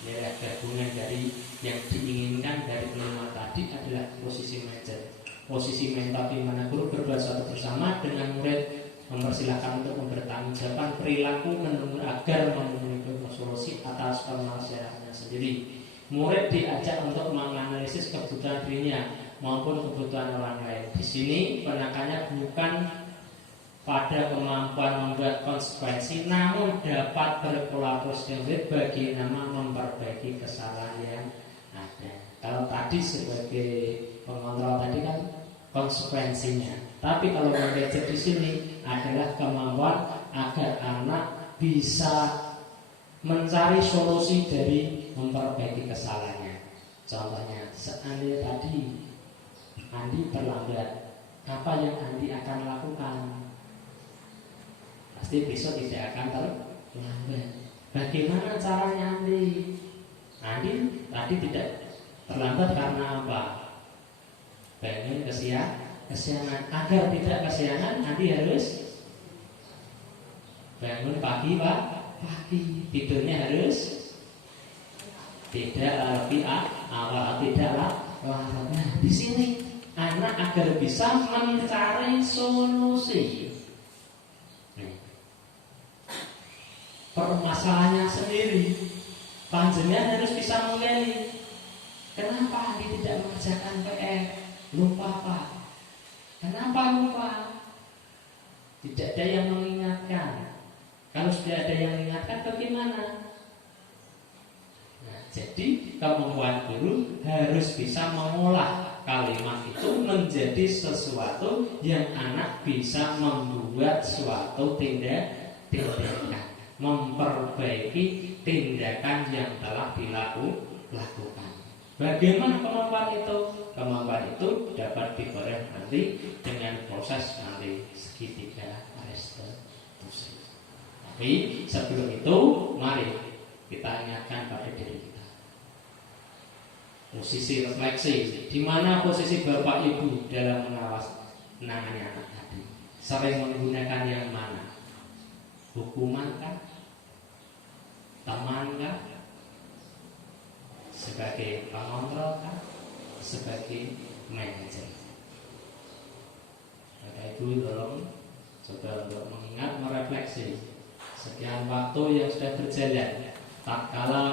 Ya, gabungan dari yang diinginkan dari kelima tadi adalah posisi manajer. Posisi mentor di mana guru berbuat sesuatu bersama dengan murid, mempersilahkan untuk mempertanggungjawabkan perilaku agar memenuhi solusi atas permasalahannya sendiri. Murid diajak untuk menganalisis kebutuhan dirinya maupun kebutuhan orang lain. Di sini penekanannya bukan pada kemampuan membuat konsekuensi, namun dapat berkolaborasi bagi nama memperbaiki kesalahan yang ada. Kalau tadi sebagai pengontrol tadi kan konsekuensinya, tapi kalau manajer di sini adalah kemampuan agar anak bisa mencari solusi dari memperbaiki kesalahannya. Contohnya, seandainya tadi Andi terlambat, apa yang Andi akan lakukan? Pasti besok tidak akan terlambat. Bagaimana caranya Andi? Andi tadi tidak terlambat karena apa? Pengen kesiangan. Agar tidak kesiangan, Andi harus bangun pagi, Pak. Pagi. Tidurnya harus tidak lebih awal, tidaklah larut. Nah, di sini anak agar bisa mencari solusi permasalahannya sendiri. Panjenengan harus bisa menggali. Kenapa Andi tidak mengerjakan PR? Lupa Pak. Kenapa lupa? Tidak ada yang mengingatkan. Kalau sudah ada yang mengingatkan, bagaimana? Nah, jadi kemampuan guru harus bisa mengolah kalimat itu menjadi sesuatu yang anak bisa membuat suatu tindakan, memperbaiki tindakan yang telah dilakukan. Bagaimana kemampuan itu? Kemampuan itu dapat diperoleh nanti dengan proses nanti segitiga restitusi. Tapi sebelum itu, mari kita ingatkan pada diri kita. Posisi refleksi, di mana posisi Bapak Ibu dalam menangani anak tadi? Sering menggunakan yang mana? Hukuman kah? Teman kah? Sebagai pengontrol kah? Sebagai manajer? Bapak Ibu tolong coba untuk mengingat, merefleksi sekian waktu yang sudah berjalan. Tatkala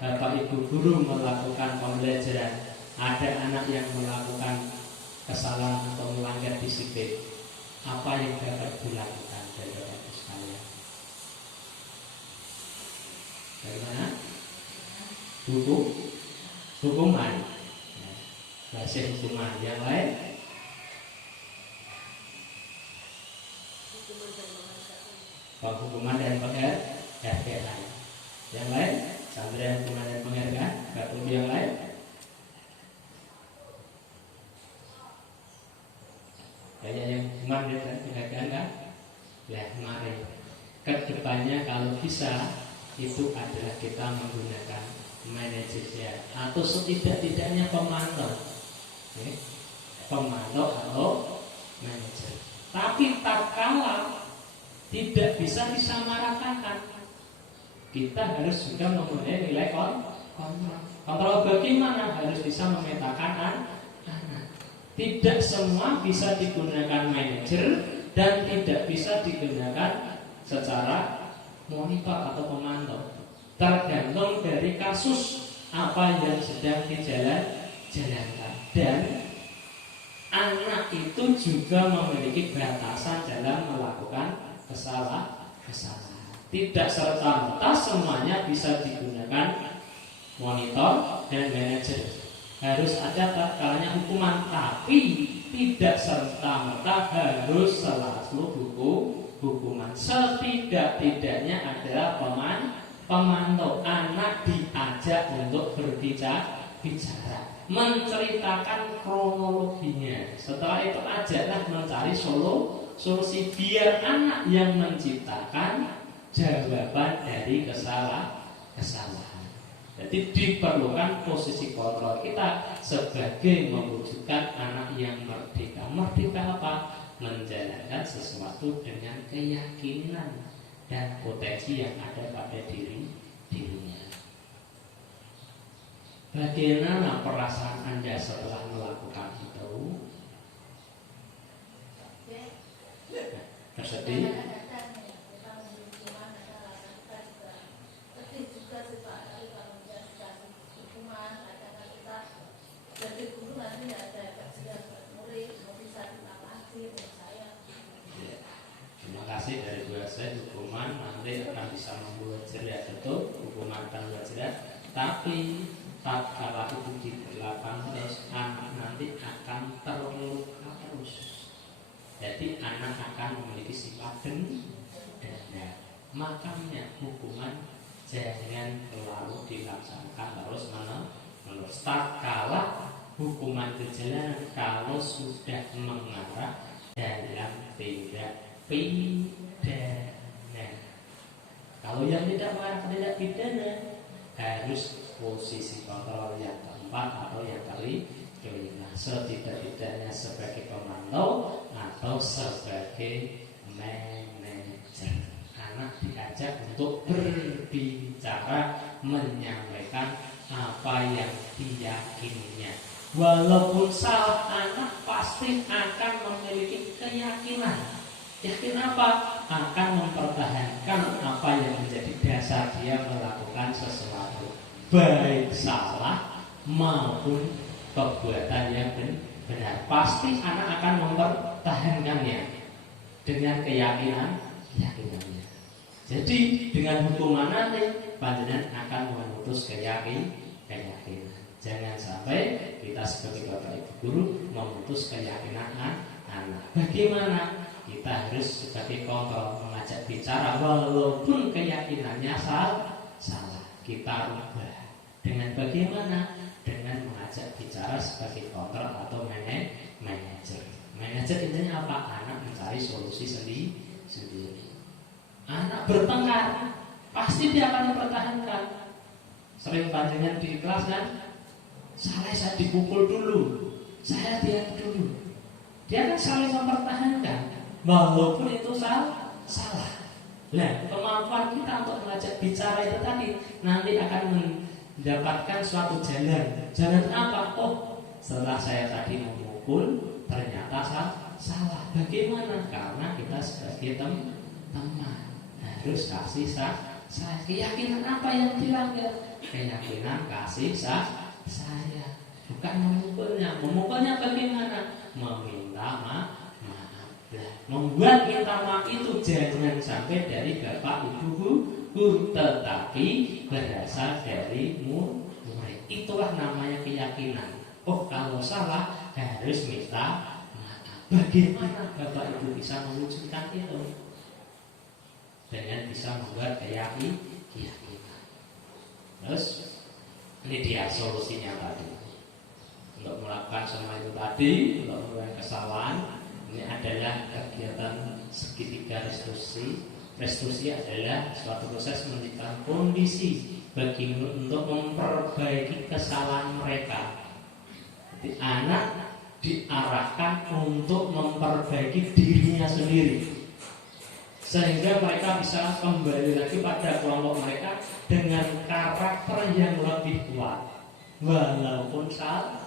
Bapak Ibu guru melakukan pembelajaran, ada anak yang melakukan kesalahan atau melanggar disiplin, apa yang dapat dilakukan dari Bapak Ibu sekalian? Bagaimana? Hukuman. Bahasa hukuman. Yang lain? Penghukuman dan penghargaan. Yang lain? Sambil hukuman dan penghargaan. Bapak yang lain? Kayaknya yang hukuman dan penghargaan kan? Ya, mari kedepannya kalau bisa itu adalah kita menggunakan manajer atau setidak-tidaknya pemantau, pemantau atau manajer. Tapi tatkala tidak bisa disamaratakan, kita harus juga mempunyai nilai kontrol. Kontrol bagaimana? Harus bisa memetakan anak. Tidak semua bisa digunakan manajer dan tidak bisa digunakan secara monitor atau pemantau. Tergantung dari kasus apa yang sedang dijalankan. Dan anak itu juga memiliki batasan dalam melakukan kesalahan. Tidak serta-merta semuanya bisa digunakan monitor dan manajer. Harus ada tatkalanya hukuman, tapi tidak serta-merta harus selalu hukuman. Setidak-tidaknya adalah pemantau. Anak diajak untuk berbicara, menceritakan kronologinya. Setelah itu ajaklah mencari solusi biar anak yang menciptakan jawaban dari kesalahan. Jadi diperlukan posisi kontrol kita sebagai mewujudkan anak yang merdeka. Merdeka apa? Menjalankan sesuatu dengan keyakinan dan potensi yang ada pada dirinya. Bagaimana perasaan Anda setelah melakukan itu? Tersedih? Terima kasih dari Bu saya. Hukuman nanti akan bisa membuat jerat, betul. Hukuman akan membuat jerat. Tapi tatkala itu diberlakukan terus, anak nanti akan terluka terus. Jadi anak akan memiliki sifat dendam. Makanya hukuman jangan selalu dilaksanakan terus menerus. Tatkala hukuman berjalan, kalau sudah mengarah dalam tindak pidana. Kalau yang tidak mengarah ke tindak pidana, harus posisi kontrol yang keempat atau yang kelima. Setidak-tidaknya sebagai pemantau atau sebagai manajer. Anak diajak untuk berbicara, menyampaikan apa yang diyakininya. Walaupun salah, anak pasti akan memiliki keyakinan. Yakin apa? Akan mempertahankan apa yang menjadi dasar dia melakukan sesuatu, baik salah maupun perbuatan yang benar. Pasti anak akan mempertahankannya dengan keyakinannya. Jadi dengan hukuman nanti panjenengan akan memutus keyakinan. Jangan sampai kita sebagai bapak ibu guru memutus keyakinan anak. Bagaimana? Kita harus sebagai kontrol mengajak bicara walaupun keyakinannya salah. Kita rubah. Dengan bagaimana? Dengan mengajak bicara sebagai kontrol atau manajer. Manajer intinya apa? Anak mencari solusi sendiri. Anak bertengkar, pasti dia akan mempertahankan. Sering panjangan di kelas kan? Saya dipukul dulu, saya diam dulu. Dia kan saling mempertahankan, walaupun itu salah. Nah, kemampuan kita untuk mengajak bicara itu tadi nanti akan mendapatkan suatu jalan. Jalan apa? Oh, setelah saya tadi memukul, ternyata salah. Bagaimana? Karena kita sebagai teman harus kasih saya. Keyakinan apa yang dilanggar? Keyakinan kasih saya. Bukan memukulnya. Memukulnya bagaimana? Meminta maaf. Membuat minta maaf itu jangan sampai dari bapak ibu guru, tetapi berasal dari murid. Itulah namanya keyakinan. Oh, kalau salah harus minta maaf. Bagaimana bapak ibu bisa mewujudkan itu? Dengan bisa membuat keyakinan. Terus ini dia solusinya tadi. Untuk melakukan semua itu tadi, untuk melakukan kesalahan, ini adalah kegiatan segitiga restitusi. Restitusi adalah suatu proses menciptakan kondisi bagi untuk memperbaiki kesalahan mereka. Jadi anak diarahkan untuk memperbaiki dirinya sendiri, sehingga mereka bisa kembali lagi pada kelompok mereka dengan karakter yang lebih kuat, walaupun salah.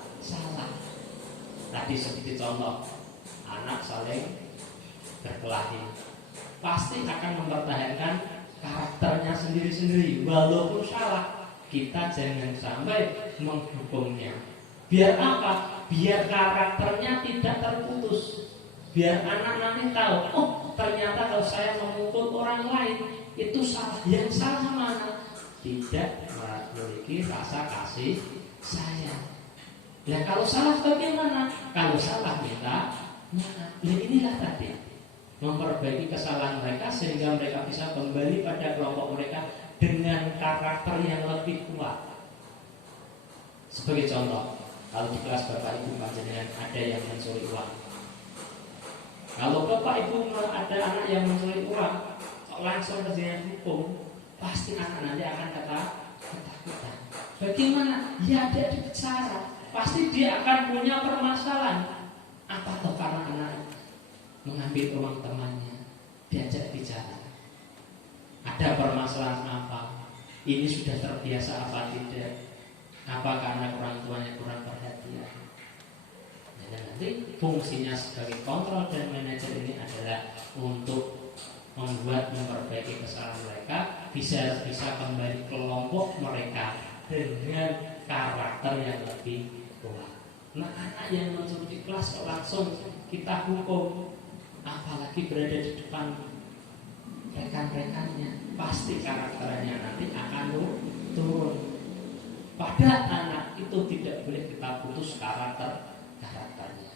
Tadi seperti contoh, anak saling berkelahi, pasti akan mempertahankan karakternya sendiri-sendiri, walaupun salah. Kita jangan sampai menghukumnya. Biar apa? Biar karakternya tidak terputus. Biar anak nanti tahu, oh ternyata kalau saya memukul orang lain itu salah. Yang salah mana? Tidak memiliki rasa kasih sayang. Nah kalau salah bagaimana? Kalau salah minta maaf. Nah inilah tadi memperbaiki kesalahan mereka sehingga mereka bisa kembali pada kelompok mereka dengan karakter yang lebih kuat. Sebagai contoh, kalau di kelas Bapak Ibu panjenengan ada yang mencuri uang, kalau Bapak Ibu ada anak yang mencuri uang, langsung terjadi hukum, pasti anak nanti akan ketakutan. Bagaimana? Ya dia dibicara, pasti dia akan punya permasalahan. Apa toh karena anak mengambil uang temannya, diajak bicara, ada permasalahan apa? Ini sudah terbiasa apa tidak? Apa karena orang tuanya kurang perhatian? Dan nanti fungsinya sebagai kontrol dan manajer ini adalah untuk memperbaiki kesalahan mereka, bisa kembali kelompok mereka dengan karakter yang lebih kuat. Nah, anak yang masuk di kelas langsung kita hukum, apalagi berada di depan rekan-rekannya, pasti karakternya nanti akan turun. Pada anak itu tidak boleh kita putus karakternya.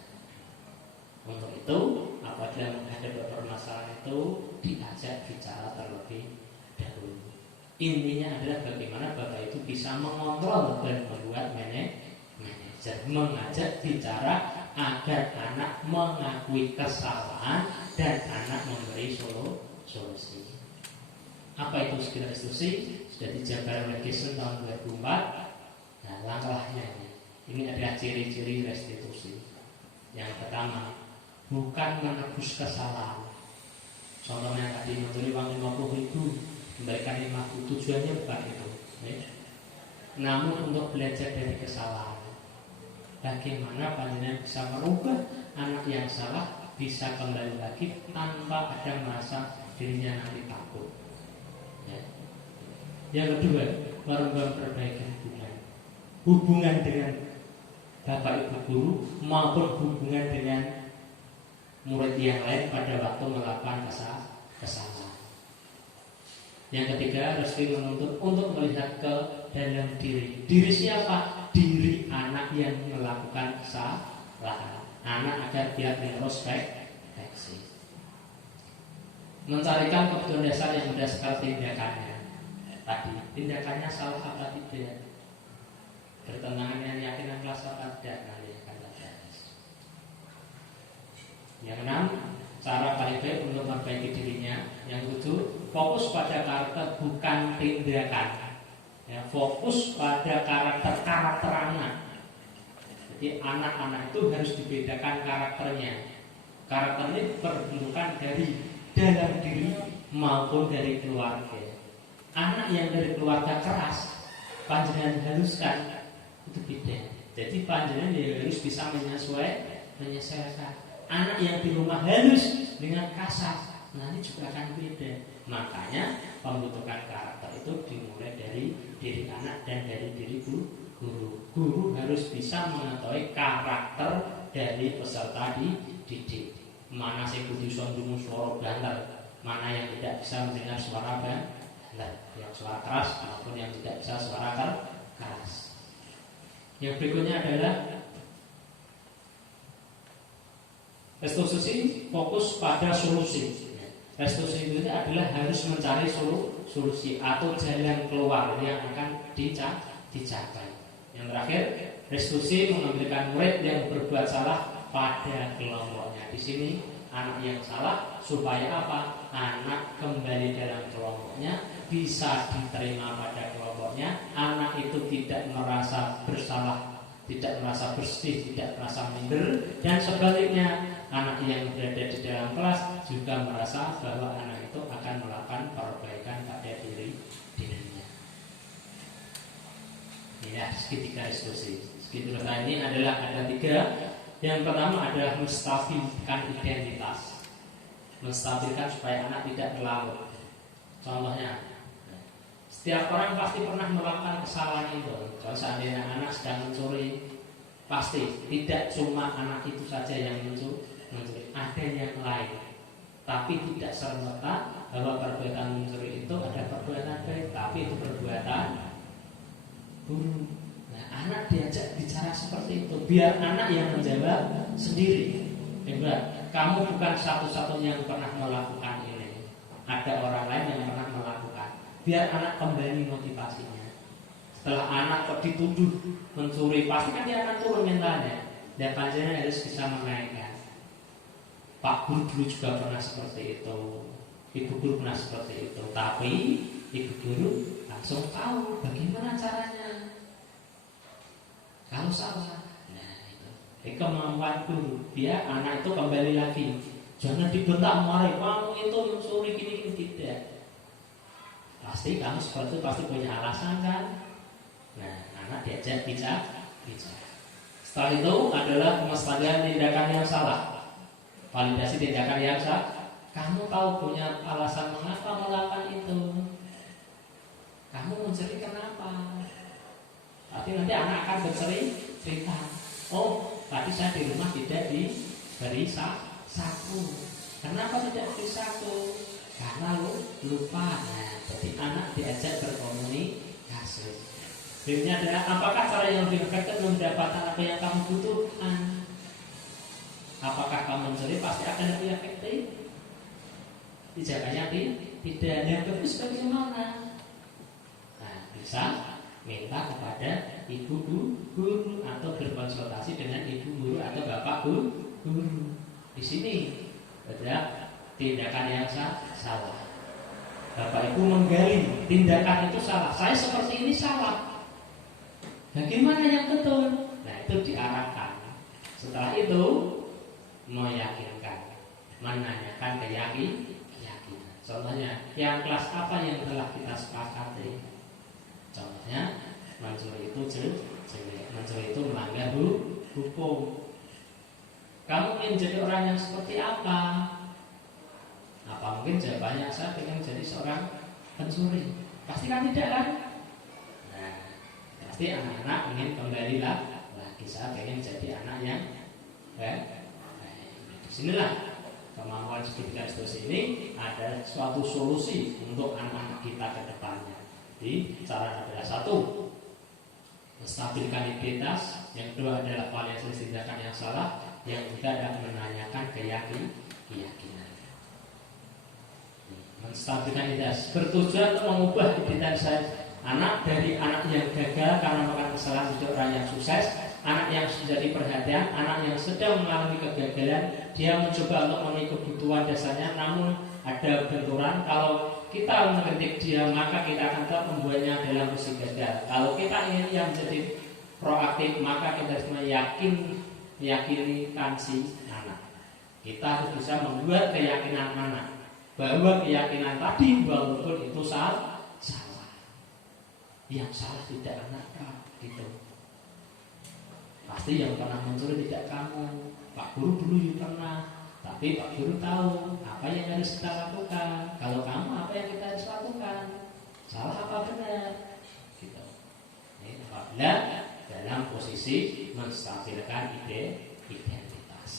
Untuk itu, apabila menghadapi permasalahan itu diajak bicara terlebih dahulu. Intinya adalah bagaimana Bapak itu bisa mengontrol dan membuat manajer, mengajak bicara agar anak mengakui kesalahan dan anak memberi solusi. Apa itu skill restitusi? Sudah dijabarkan oleh Gison tahun 2004. Nah, langkahnya ini adalah ciri-ciri restitusi. Yang pertama, bukan menebus kesalahan. Contohnya tadi mencuri uang 50.000, kembalikan 50, tujuannya bukan itu. Namun untuk belajar dari kesalahan. Bagaimana panjenengan bisa merubah anak yang salah bisa kembali lagi tanpa ada merasa dirinya nanti takut. Yang kedua, merubah perbaikan hubungan dengan Bapak Ibu guru maupun hubungan dengan murid yang lain pada waktu melakukan kesalahan. Yang ketiga, Rusli menuntut untuk melihat ke dalam diri. Diri siapa? Diri anak yang melakukan kesalahan. Anak agar dia introspeksi, mencarikan kebutuhan dasar yang berdasarkan tindakannya. Tadi tindakannya salah apa tidak? Bertentangan dengan keyakinan kelas apa tidak? Nanti akan bahas. Yang enam, cara paling baik untuk memperbaiki dirinya. Yang tujuh, fokus pada karakter bukan tindakan. Fokus pada karakter anak. Jadi anak-anak itu harus dibedakan karakternya. Karakter ini berbentukan dari dalam diri maupun dari keluarga. Anak yang dari keluarga keras, panjenengan haluskan, itu beda. Jadi panjenengan harus bisa menyesuaikan. Anak yang di rumah halus dengan kasar, nanti juga akan beda. Makanya pembentukan karakter itu dimulai dari diri anak dan dari diri guru. Guru harus bisa mengetahui karakter dari peserta didik. Mana sing kudu iso ndungu swara banter, mana yang tidak bisa mendengar suara banter, yang suara keras maupun yang tidak bisa suara keras. Yang berikutnya adalah restitusi fokus pada solusi. Restitusi itu adalah harus mencari solusi atau jalan keluar yang akan dicapai. Yang terakhir, restitusi mengambilkan murid yang berbuat salah pada kelompoknya. Di sini anak yang salah supaya apa? Anak kembali dalam kelompoknya, bisa diterima pada kelompoknya. Anak itu tidak merasa bersalah, tidak merasa bersih, tidak merasa minder. Dan sebaliknya, anak yang berada di dalam kelas juga merasa bahwa anak itu akan melakukan perbaikan pada dirinya. Ya, segitiga restitusi. Segitiga ini adalah ada tiga. Yang pertama adalah menstabilkan identitas, menstabilkan supaya anak tidak melaut. Contohnya, setiap orang pasti pernah melakukan kesalahan itu. Kalau seandainya anak sedang mencuri, pasti tidak cuma anak itu saja yang mencuri, ada yang lain. Tapi tidak serta bahwa perbuatan mencuri itu ada perbuatan baik, tapi itu perbuatan buruk. Nah, anak diajak bicara seperti itu, biar anak yang menjawab sendiri. kamu bukan satu-satunya yang pernah melakukan ini. Ada orang lain yang pernah melakukan. Biar anak kembali motivasinya. Setelah anak kok dituduh mencuri, pasti kan dia akan turun mentalnya. Dan panjenengan harus bisa menaikkan. Pak guru dulu juga pernah seperti itu, ibu guru pernah seperti itu. Tapi ibu guru langsung tahu bagaimana caranya. Kalau salah, nah itu kemampuan guru. Biar anak itu kembali lagi. Jangan dibentak marah, kamu itu mencuri gini-gini, tidak. Pasti kamu seperti itu pasti punya alasan kan. Nah, anak diajak bicara. Setelah itu adalah kemestadian tindakan yang salah. Validasi tindakan yang salah. Kamu tahu punya alasan mengapa melakukan itu. Kamu mencuri kenapa? Tapi nanti anak akan bercerita. Oh, tadi saya di rumah tidak diberi saku. Kenapa tidak beri saku? Karena lupa. Nah, jadi anak diajak berkomunikasi. Ini adalah apakah cara yang lebih efektif mendapatkan apa yang kamu butuhkan? Apakah kamu mencari pasti akan lebih efektif? Dijaganya tidak. Yang bagus bagaimana? Nah, bisa minta kepada ibu guru atau berkonsultasi dengan ibu guru atau bapak guru. Di sini ada tindakan yang salah. Bapak ibu menggali tindakan itu salah. Saya seperti ini salah. Bagaimana yang betul? Nah, itu diarahkan. Setelah itu meyakinkan, menanyakan keyakinan. Contohnya, yang kelas apa yang telah kita sepakati? Contohnya, mencuri itu jelek, mencuri itu melanggar hukum. Kamu ingin jadi orang yang seperti apa? Apa mungkin jawabannya saya ingin jadi seorang pencuri? Pasti kan tidak kan? Pasti anak-anak ingin kembali lagi. Saya ingin jadi anak yang disinilah kemampuan sedikit seterusnya ini ada suatu solusi untuk anak-anak kita ke depannya. Jadi cara adalah satu, menstabilkan identitas. Yang kedua adalah validasi tindakan yang salah. Yang ketiga adalah menanyakan keyakinan. Menstabilkan identitas bertujuan untuk mengubah identitas anak dari anak yang gagal karena melakukan kesalahan menjadi orang yang sukses, anak yang menjadi perhatian, anak yang sedang mengalami kegagalan. Dia mencoba untuk memenuhi kebutuhan dasarnya, namun ada benturan. Kalau kita mengkritik dia, maka kita akan tetap membuatnya dalam posisi gagal. Kalau kita ingin yang menjadi proaktif, maka kita harus meyakini si anak. Kita harus bisa membuat keyakinan anak bahwa keyakinan tadi walaupun itu salah. Yang salah tidak anak gitu. Pasti yang pernah mencuri tidak kamu. Pak guru dulu pernah. Tapi Pak guru tahu apa yang harus kita lakukan. Kalau kamu apa yang kita harus lakukan? Salah apa benar? Gitu. Ini apabila dalam posisi menstabilkan identitas.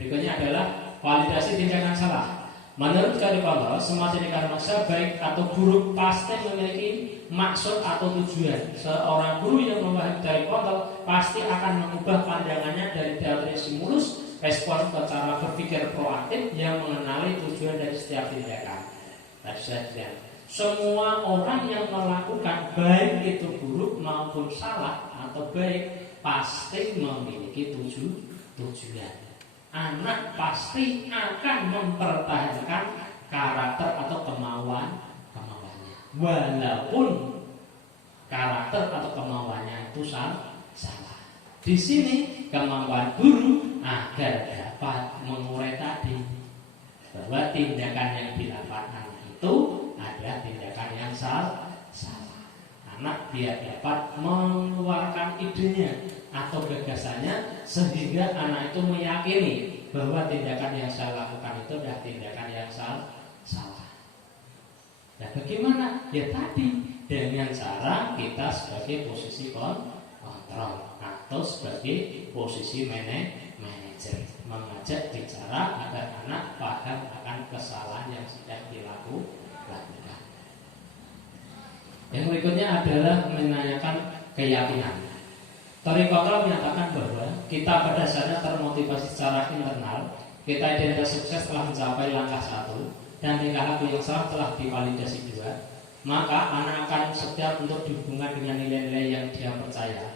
Berikutnya adalah validasi tindakan salah. Menurut Gary Connell, semua tindakan manusia baik atau buruk pasti memiliki maksud atau tujuan. Seorang guru yang memahami Gary Connell pasti akan mengubah pandangannya dari teori stimulus respon ke cara berpikir proaktif yang mengenali tujuan dari setiap tindakan. Semua orang yang melakukan baik itu buruk maupun salah atau baik pasti memiliki tujuan. Anak pasti akan mempertahankan karakter atau kemauannya, walaupun karakter atau kemauannya itu salah. Di sini kemampuan guru agar dapat mengurai tadi bahwa tindakan yang dilakukan itu adalah tindakan yang salah. Anak biar dapat mengeluarkan idenya atau gagasannya sehingga anak itu meyakini bahwa tindakan yang saya lakukan itu adalah tindakan yang salah. Nah, bagaimana? Ya tadi dengan cara kita sebagai posisi kontrol atau sebagai posisi manajer mengajak bicara agar anak paham akan kesalahan yang sedang dilakukan. Yang berikutnya adalah menanyakan keyakinan. Thoriqoh menyatakan bahwa kita pada dasarnya termotivasi secara internal. Kita identitas sukses telah mencapai langkah 1 dan tingkah laku yang salah telah divalidasi 2. Maka anak akan setiap untuk dihubungkan dengan nilai-nilai yang dia percaya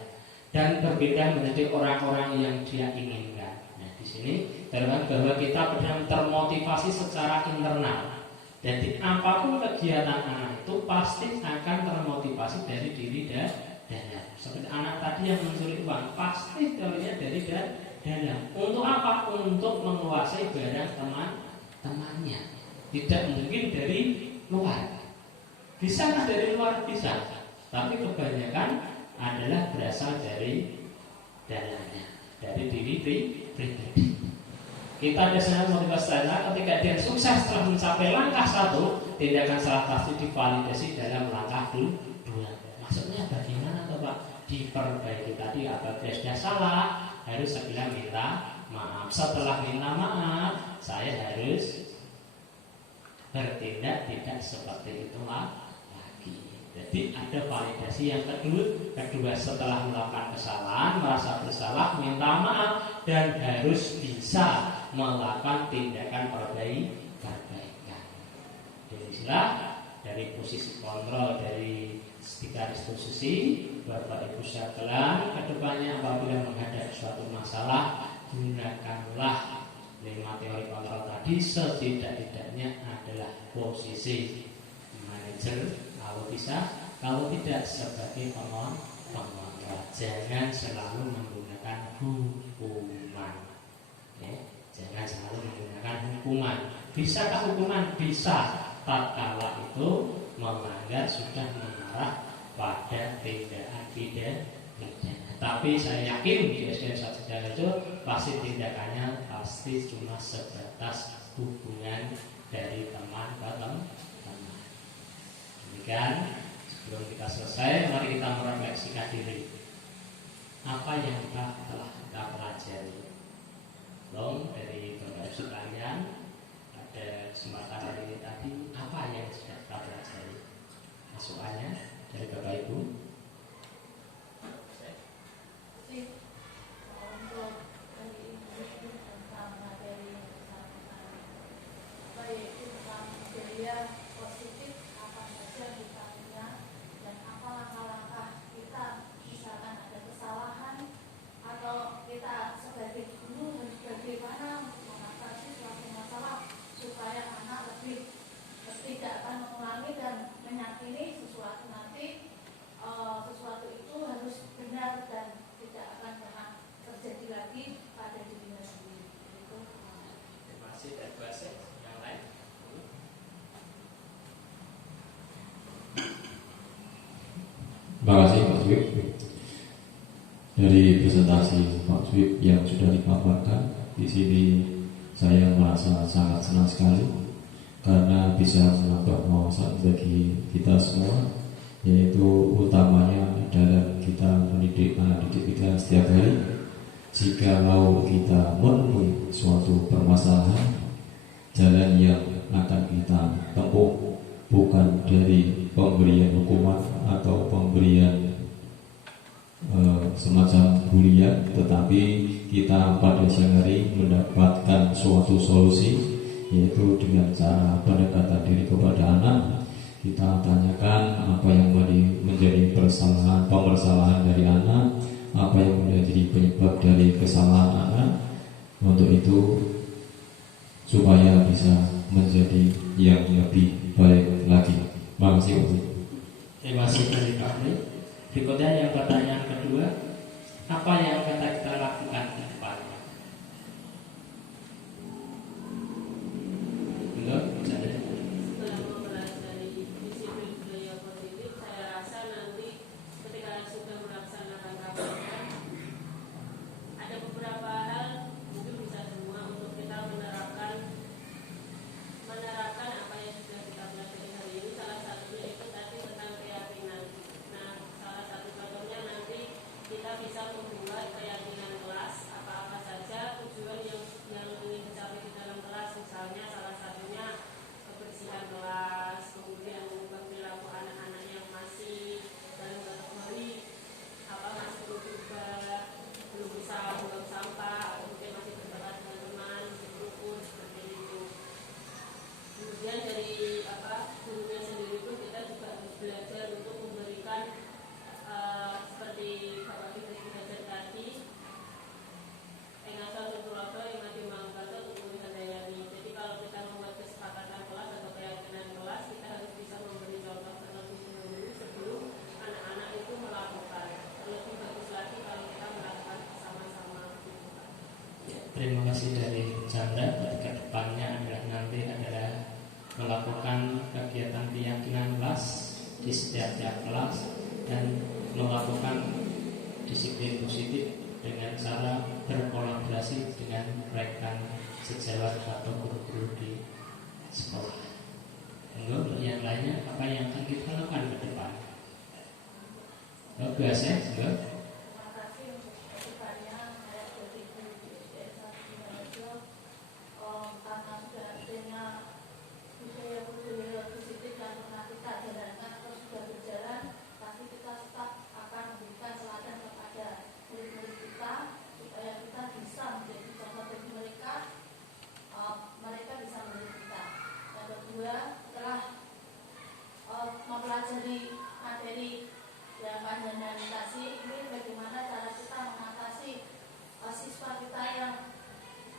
dan berbeda menjadi orang-orang yang dia inginkan. Nah, di sini terlihat bahwa kita benar termotivasi secara internal. Jadi apapun kegiatan anak itu pasti akan termotivasi dari diri dan seperti anak tadi yang mencuri uang pasti teorinya dari dalam. Untuk apa? Untuk menguasai barang teman-temannya. Tidak mungkin dari luar. Bisa dari luar bisa, tapi kebanyakan adalah berasal dari dalamnya, dari diri pribadi. Kita biasanya motivasi saya ketika dia sukses telah mencapai langkah 1, tindakan salah pasti divalidasi dalam langkah 2. Maksudnya bagaimana tuh Pak? Diperbaiki tadi apabila sudah salah harus segera minta maaf. Setelah minta maaf, saya harus bertindak tidak seperti itu lagi. Jadi ada validasi yang kedua setelah melakukan kesalahan, merasa bersalah, minta maaf dan harus bisa melakukan tindakan perbaikan. Jadi istilah dari posisi kontrol dari tiga disposisi Bapak Ibu sekalian, kedepannya apabila menghadapi suatu masalah gunakanlah 5 teori kontrol tadi. Setidak-tidaknya adalah posisi manajer kalau bisa, kalau tidak sebagai pengontrol. Jangan selalu menggunakan hukuman. Jangan selalu menggunakan hukuman. Bisakah hukuman? Bisa. Tatkala itu melanggar sudah mengarah pada tindakan pidana. Tapi saya yakin di SDN Sarjana itu pasti tindakannya pasti cuma sebatas hubungan dari teman ke teman. Demikian, sebelum kita selesai, mari kita merefleksikan diri. Apa yang telah kita pelajari? Belum dari berbagai sekalian ada kesempatan hari ini tadi. Apa yang sudah kita pelajari? Masukannya dari Bapak Ibu. Untuk hari ini tentang materi yang bersangkutan, baik tentang budaya positif apa saja kita punya dan apa langkah-langkah kita misalkan ada kesalahan atau kita sebagai guru bagaimana mengatasi suatu masalah supaya anak lebih tidak akan mengulangi dan meyakini sesuatu nanti sesuatu itu harus benar dan tidak akan pernah terjadi lagi pada dirinya sendiri. Itu. Terima kasih dari bahasa yang lain. Terima kasih Pak Swip. Dari presentasi Pak Swip yang sudah dipaparkan di sini, saya merasa sangat senang sekali karena bisa menambah wawasan bagi kita semua, yaitu utamanya dalam kita mendidik anak didik kita setiap hari. Jikalau kita menemui suatu permasalahan, jalan yang akan kita tempuh bukan dari pemberian hukuman atau pemberian semacam bulian, tetapi kita pada siang hari mendapatkan suatu solusi, yaitu dengan cara pendekatan diri kepada anak. Kita tanyakan apa yang menjadi permasalahan dari anak, apa yang menjadi penyebab dari kesalahan anak, untuk itu supaya bisa menjadi yang lebih baik lagi. Terima kasih. Terima kasih dari Pak Pri. Berikutnya yang pertanyaan kedua, apa yang kita lakukan ke depannya? Belum, jadi. Setelah mempelajari disiplin budaya positif, saya rasa nanti ketika sudah melaksanakan KPK, ada beberapa hal, mungkin bisa semua, untuk kita menerapkan apa yang sudah kita pelajari hari ini. Salah satunya itu tadi tentang keyakinan. Nah, salah satu contohnya nanti kita bisa membuat keyakinan kelas terima kasih dari Chandra. Ke depannya adalah melakukan kegiatan keyakinan kelas di setiap kelas dan melakukan disiplin positif dengan cara berkolaborasi dengan rekan sejawat atau guru-guru di sekolah. Untuk yang lainnya, apa yang akan kita lakukan ke depan? Biasa, enggak? Terima kasih untuk masukannya. Saya jadi guru di SDN 1 Sidoarjo. Karena sudah adanya budaya positif yang pernah kita jalankan atau sudah berjalan, pasti kita tetap akan memberikan teladan kepada murid-murid kita supaya kita bisa menjadi contoh bagi mereka, mereka bisa melihat kita. Yang kedua, setelah mempelajari materi yang pandanganisasi ini, bagaimana cara kita mengatasi siswa kita yang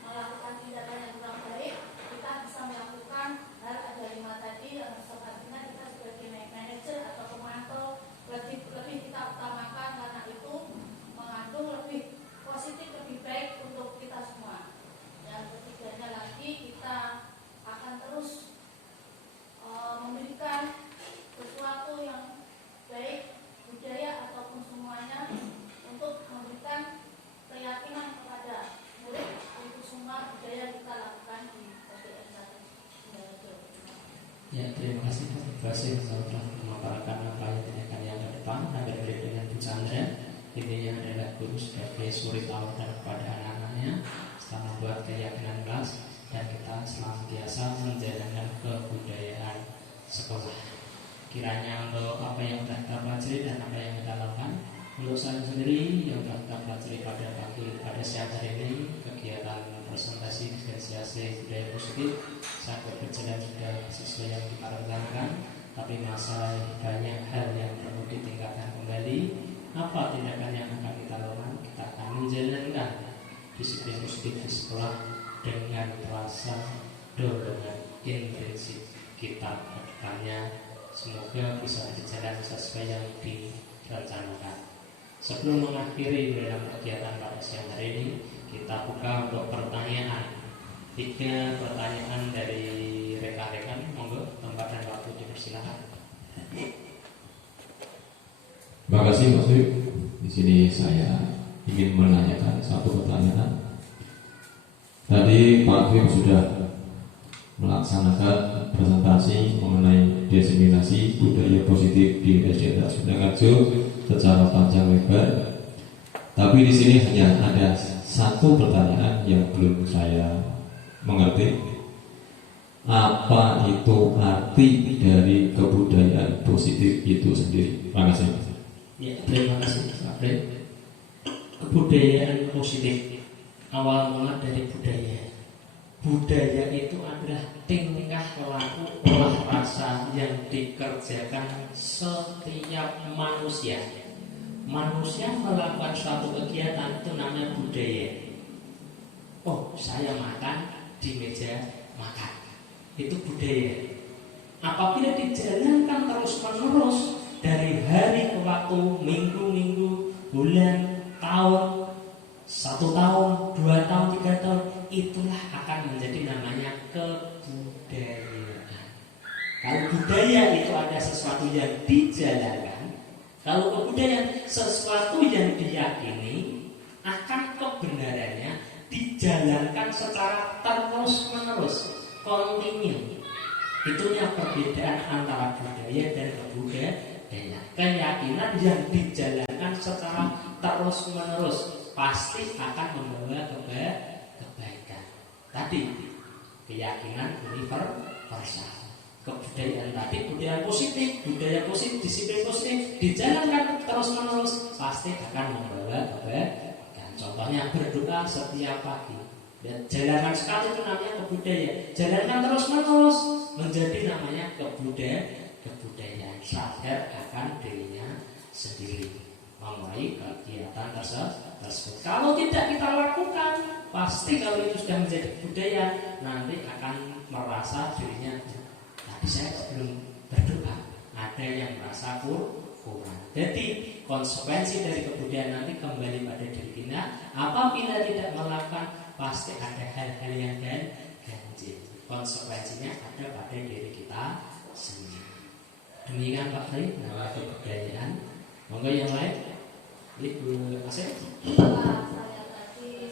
melakukan tindakan yang kurang baik. Kita bisa melakukan hal ada 5 tadi yang sepertinya kita sebagai manajer atau pemantau lebih kita utamakan, karena itu mengandung lebih positif, lebih baik untuk kita semua. Yang ketiganya lagi, kita akan terus memberikan sesuatu yang baik, budaya ataupun semuanya, untuk memberikan keyakinan kepada murid untuk semua budaya kita lakukan di SDN 1 Sidoarjo. Ya, terima kasih telah memaparkan apa yang ditanyakan yang ke depan. Ada murid dengan Bu Chandra. Intinya adalah guru sebagai suri tauladan kepada anak-anaknya setelah membuat keyakinan kelas, dan kita senantiasa menjalankan kebudayaan sekolah. Kiranya untuk apa yang sudah kita pelajari dan apa yang kita lakukan, untuk saya sendiri yang sudah kita pelajari pada siang hari ini, kegiatan presentasi diferensiasi budaya positif sangat berjalan sudah sesuai yang kita rencanakan, tapi masih banyak hal yang perlu ditingkatkan kembali. Apa tindakan yang akan kita lakukan? Kita akan menjalankan disiplin positif di sekolah dengan rasa dorongan intensif kita ke depannya. Semoga bisa berjalan sesuai yang direncanakan. Sebelum mengakhiri dalam kegiatan pada siang hari ini, kita buka untuk pertanyaan. 3 pertanyaan dari rekan-rekan. Monggo, tempat dan waktu dipersilakan. Terima kasih Mas Wib. Di sini saya ingin menanyakan satu pertanyaan. Tadi Pak Wib sudah melaksanakan presentasi mengenai diseminasi budaya positif di SDN Sidoarjo secara panjang lebar. Tapi di sini hanya ada satu pertanyaan yang belum saya mengerti. Apa itu arti dari kebudayaan positif itu sendiri? Terima kasih. Ya, terima kasih Pak Fred. Kebudayaan positif awal mula dari budaya. Budaya itu adalah tingkah laku, olah rasa yang dikerjakan setiap manusia. Manusia melakukan suatu kegiatan itu namanya budaya. Oh, saya makan di meja makan, itu budaya. Apabila dijalankan terus-menerus dari hari ke waktu, minggu-minggu, bulan, tahun, 1 tahun, 2 tahun, 3 tahun, itulah akan menjadi namanya kebudayaan. Kalau budaya itu ada sesuatu yang dijalankan, kalau kebudayaan sesuatu yang diyakini, akan kebenarannya dijalankan secara terus-menerus, kontinu. Itunya perbedaan antara budaya dan kebudayaan. Keyakinan yang dijalankan secara terus-menerus pasti akan membawa kebaikan. Tadi keyakinan universal, kebudayaan tadi budaya positif, disiplin positif dijalankan terus-menerus pasti akan membawa kebaikan. Contohnya berdoa setiap pagi. Dan jalankan sekali itu namanya kebudayaan. Jalankan terus-menerus menjadi namanya kebudayaan. Sadar akan dirinya sendiri, memulai kegiatan tersebut. Kalau tidak kita lakukan, pasti kalau itu sudah menjadi budaya, nanti akan merasa dirinya. Tadi saya sebelum berdoa, ada yang merasa kurang. Jadi konsekuensi dari kebudayaan nanti kembali pada diri kita. Apabila tidak melakukan, pasti ada hal-hal yang ganjil. Konsekuensinya ada pada diri kita sendiri. Demikian Pak Tri, nama kebudayaan. Monggo yang lain, Ibu Asep. Setelah saya tadi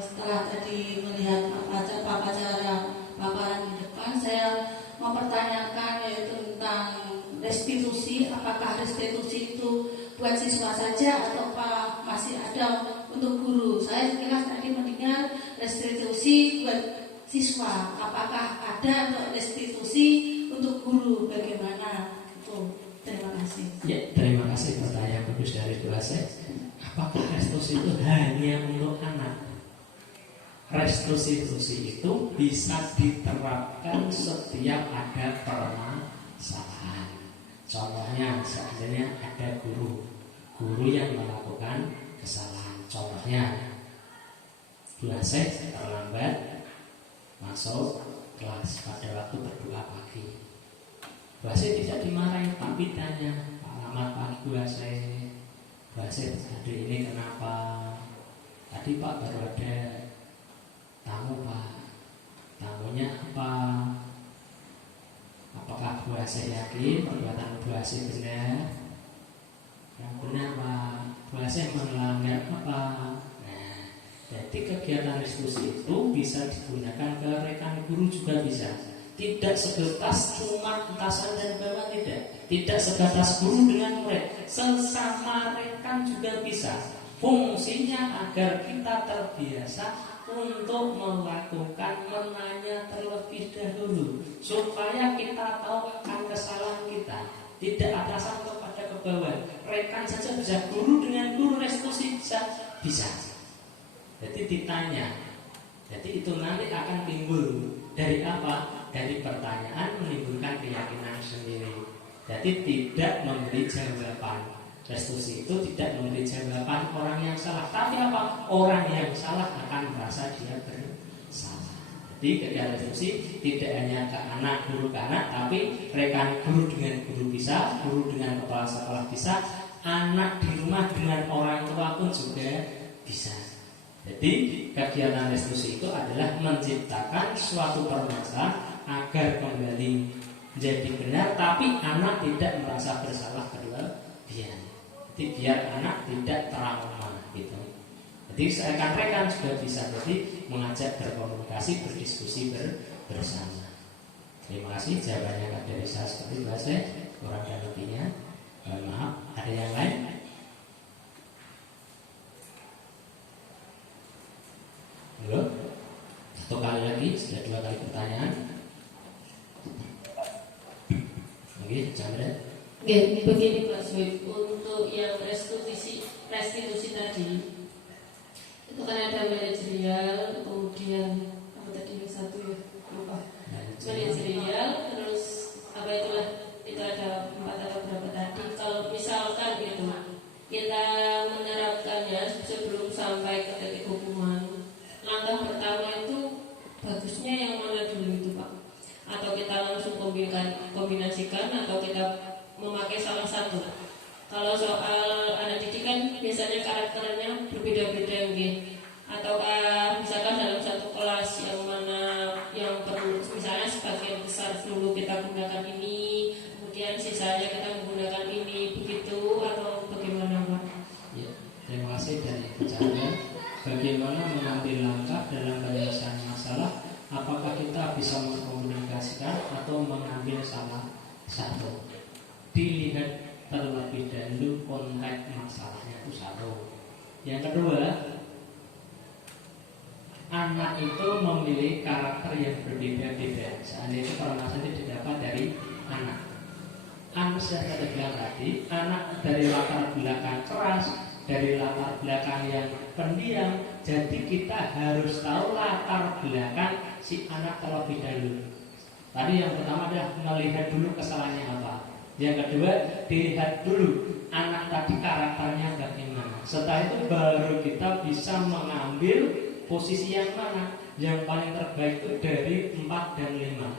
setelah tadi melihat paparan di depan, saya mempertanyakan yaitu tentang restitusi. Apakah restitusi itu buat siswa saja atau masih ada untuk guru? Saya kira tadi mendengar restitusi buat siswa. Apakah ada untuk restitusi untuk guru? Bagaimana? Itu. Terima kasih. Ya, terima kasih pertanyaan bagus dari Bu Asep. Apakah restitusi itu hanya untuk anak? Restitusi itu bisa diterapkan setiap ada permasalahan. Contohnya, seandainya ada guru yang melakukan kesalahan. Contohnya, Bu Asep terlambat masuk kelas pada waktu berdoa pagi. Bu Asep tidak dimarahin, tapi tanya, Pak Selamat pagi Bu Asep. Bu Asep, hari ini kenapa? Tadi Pak baru ada tamu Pak. Tamunya apa? Apakah Bu Asep yakin perbuatan Bu Asep benar? Yang benar Pak. Bu Asep melanggar apa? Nah, jadi kegiatan diskusi itu bisa digunakan ke rekan guru juga bisa. Tidak sebatas cuma atasan dan bawah, tidak sebatas guru dengan murid, sesama rekan juga bisa. Fungsinya agar kita terbiasa untuk melakukan menanya terlebih dahulu, supaya kita tahu akan kesalahan kita. Tidak atasan kepada ke bawah, rekan saja bisa, guru dengan guru restitusi bisa. Jadi ditanya, jadi itu nanti akan timbul dari apa? Dari pertanyaan menimbulkan keyakinan sendiri. Jadi tidak memberi jawaban. Restitusi itu tidak memberi jawaban orang yang salah, tapi apa? Orang yang salah akan merasa dia bersalah. Jadi kegiatan restitusi tidak hanya ke anak, guru ke anak, tapi rekan guru dengan guru bisa, guru dengan kepala sekolah bisa, anak di rumah dengan orang tua pun juga bisa. Jadi kegiatan restitusi itu adalah menciptakan suatu permasalahan agar kembali menjadi benar, tapi anak tidak merasa bersalah berlebihan. Jadi biar anak tidak trauma gitu. Jadi rekan-rekan juga bisa jadi mengajak berkomunikasi, berdiskusi bersama. Terima kasih, jawabannya dari saya seperti biasa, kurang dan lebihnya. Maaf, ada yang lain? Belum? Satu kali lagi, sudah 2 kali pertanyaan. Oke, Chandra. Begini Pak Suwib, untuk yang restitusi tadi itu kan ada manajerial, kemudian apa tadi yang satu ya lupa, manajerial, terus apa itulah, itu ada 4 atau berapa tadi. Kalau misalkan gitu kita menerapkannya sebelum sampai ke titik hukuman, langkah pertama itu bagusnya yang mana dulu itu Pak? Atau kita langsung kombinasikan, atau kita memakai salah satu? Kalau soal anak didik kan biasanya karakternya berbeda-beda gitu. Atau misalkan dalam satu kelas yang mana yang perlu, misalnya sebagian besar dulu kita gunakan ini, kemudian sisanya kita menggunakan ini, begitu atau bagaimana Pak? Ya, terima kasih dari bicara. Bagaimana mengambil langkah dalam penyelesaian masalah? Apakah kita bisa mengkomunikasikan atau mengambil salah satu? Dilihat terlebih dahulu konteks masalahnya itu satu. Yang kedua, anak itu memiliki karakter yang berbeda-beda. Seandainya itu permasalahan itu didapat dari anak. Anak sudah saya bilang tadi, anak dari latar belakang keras, dari latar belakang yang pendiam. Jadi kita harus tahu latar belakang si anak terlebih dahulu. Tadi yang pertama adalah melihat dulu kesalahannya apa. Yang kedua, dilihat dulu anak tadi karakternya bagaimana. Setelah itu baru kita bisa mengambil posisi yang mana. Yang paling terbaik itu dari 4 dan 5.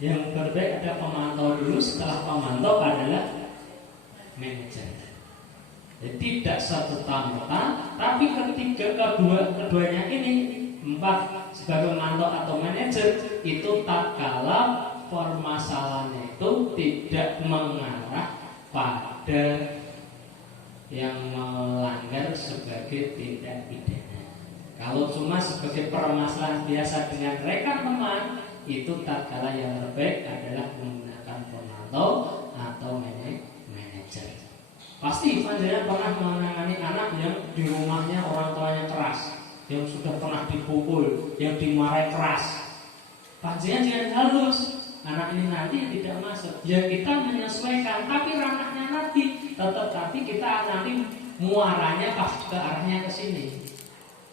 Yang terbaik ada pemantau dulu, setelah pemantau adalah manajer. Jadi tidak serta-merta, tapi keduanya ini empat sebagai mantau atau manajer itu tak kala permasalahannya itu tidak mengarah pada yang melanggar sebagai tindak pidana. Kalau cuma sebagai permasalahan biasa dengan rekan teman, itu tak kala yang terbaik adalah menggunakan pemantau atau manajer. Pasti panjenengan pernah menangani anak yang di rumahnya orang tuanya keras, yang sudah pernah dipukul, yang dimarahi keras. Panjenengan jangan halus, anak ini nanti tidak masuk. Ya kita menyesuaikan, tapi ranahnya nanti tapi kita nanti muaranya pasti ke arahnya ke sini.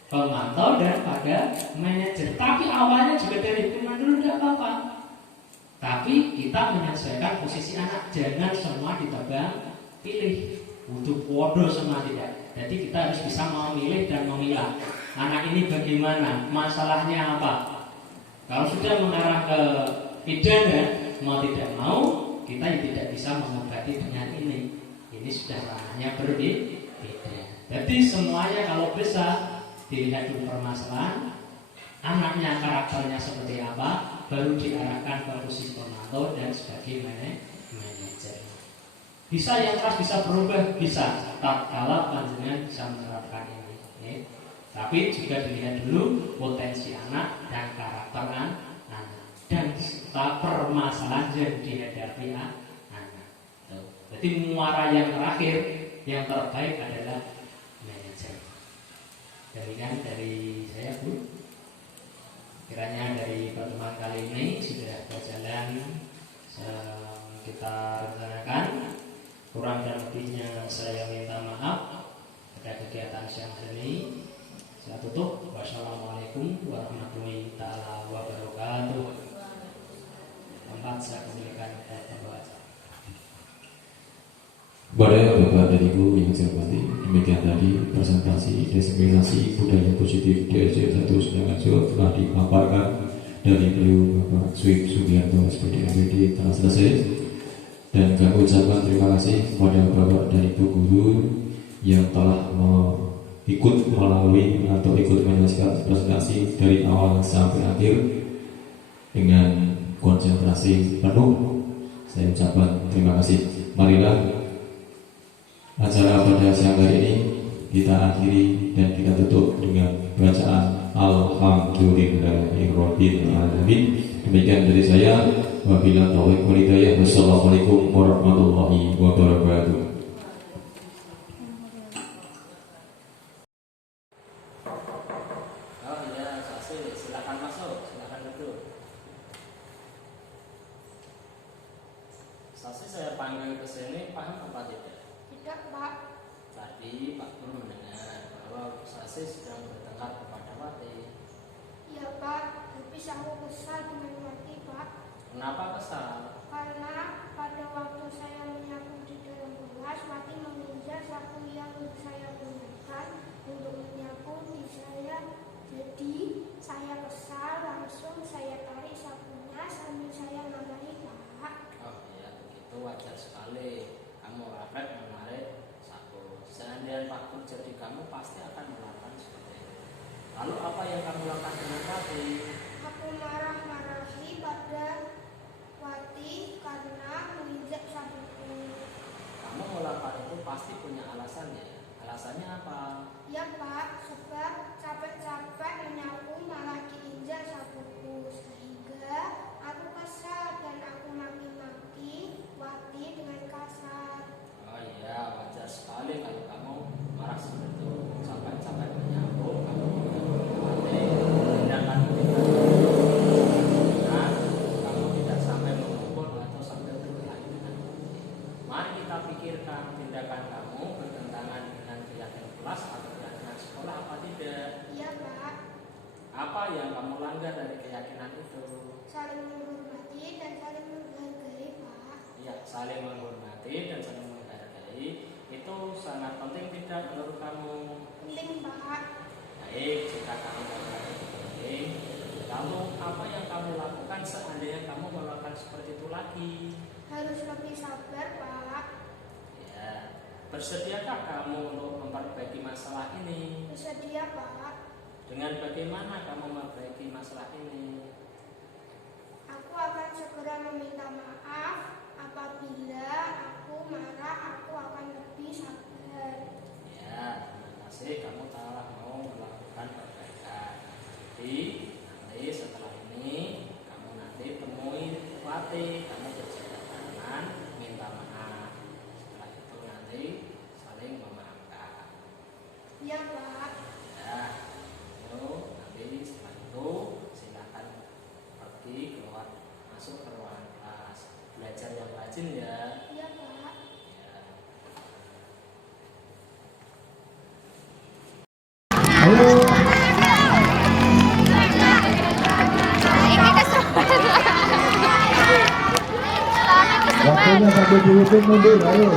Pemantau dan pada manajer. Tapi awalnya juga dari hukuman dulu tidak apa-apa. Tapi kita menyesuaikan posisi anak, jangan semua ditebang pilih. Butuh podo semua tidak. Jadi kita harus bisa memilih dan memilah. Anak ini bagaimana? Masalahnya apa? Kalau sudah mengarah ke pidana, mau tidak mau kita tidak bisa mengobati dengan ini. Ini sudah ranahnya berbeda. Jadi semuanya kalau bisa dilihat dulu permasalahan, anaknya karakternya seperti apa, baru diarahkan ke posisi pemantau dan sebagai manajer. Bisa yang keras bisa berubah, bisa. Tatkala panjenengan bisa menerapkan ini. Ya. Tapi juga dilihat dulu potensi anak dan karakter anak dan permasalahan yang dihadapi anak. Jadi muara yang terakhir, yang terbaik adalah manajer. Demikian dari saya, Bu. Kiranya dari pertemuan kali ini sudah berjalan kita rencanakan. Kurang dan lebihnya saya minta maaf pada kegiatan siang hari ini. Saya tutup. Wassalamualaikum warahmatullahi wabarakatuh. Tempat saya kembalikan kepada Bapak. Kepada Bapak dan Ibu yang saya hormati, demikian tadi presentasi diskriminasi budaya positif DSC 1 sedangkan telah dipaparkan dari beliau Bapak Swip Sugiarto SPD MPD telah selesai. Dan kami ucapkan terima kasih kepada Bapak dan Ibu guru yang telah ikut melalui atau ikut menjelaskan presentasi dari awal sampai akhir dengan konsentrasi penuh. Saya ucapkan terima kasih. Marilah acara pada siang hari ini kita akhiri dan kita tutup dengan bacaan Alhamdulillahirabbil alamin. Demikian dari saya. Wabillahi taufiq wal hidayah. Wassalamualaikum warahmatullahi wabarakatuh. Oh iya, Sasi, silakan masuk, silakan duduk. Sasi saya panggil ke sini, paham apa tidak? Tidak, Pak. Tadi Pak Guru mendengar bahwa Sasi sedang bertengkar kepada Wati. Iya, Pak. Tapi saya kesal dengan Wati, Pak. Kenapa kesal? Karena pada waktu saya menyapu di dalam kelas, Wati menginjak sapu yang saya gunakan untuk menyapu di saya. Jadi saya kesal, langsung saya tarik sapunya sambil saya nambahi, Pak. Oh iya, begitu wajar sekali. Kamu refleks menarik sapu. Seandainya Pak Guru jadi kamu pasti akan melakukan seperti itu. Lalu apa yang kamu lakukan dengan Wati? Aku marah-marahi pada Wati karena menginjak sapuku. Kamu melakukan itu pasti punya alasannya. Alasannya apa? Ya, Pak, sebab capek-capek menyapu malah diinjak sapuku, sehingga aku kesal dan aku maki-maki Wati dengan kasar. Oh iya, wajar sekali kalau kamu marah seperti itu. Capek-capek menyapu, kamu tindakan kamu tidak sampai memukul atau sampai berkelahi dengan Wati. Mari kita pikirkan tindakan kamu bertentangan dengan keyakinan kelas atau keyakinan sekolah apa tidak? Iya, Pak. Apa yang kamu langgar dari keyakinan itu? Saling menghormati dan saling menghargai, Pak. Ya, saling menghormati dan saling menghargai itu sangat penting tidak menurut kamu? Penting, Pak. Baik, jika kamu melakukan itu penting, lalu apa yang kamu lakukan seandainya kamu melakukan seperti itu lagi? Harus lebih sabar, Pak. Ya, Bersediakah kamu untuk memperbaiki masalah ini? Bersedia, Pak. Dengan bagaimana kamu memperbaiki masalah ini? Aku akan segera meminta maaf. Apabila aku marah, aku akan lebih sabar. Ya, terima kasih kamu telah mau melakukan perbaikan. Jadi nanti setelah ini kamu nanti temui Wati, kamu berjabat tangan, minta maaf. Setelah itu nanti saling memaafkan. Iya, Pak. Ya, lalu nanti setelah itu silakan pergi keluar masuk ke ruangan kelas. Belajar yang rajin ya. Iya, Pak. Ya. Waktunya sampai dihitung mundur, ayo.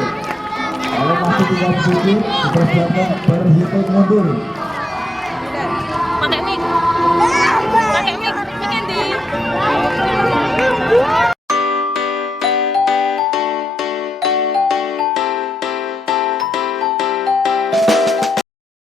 Kalau masih tidak setuju, dipersiapkan berhitung mundur.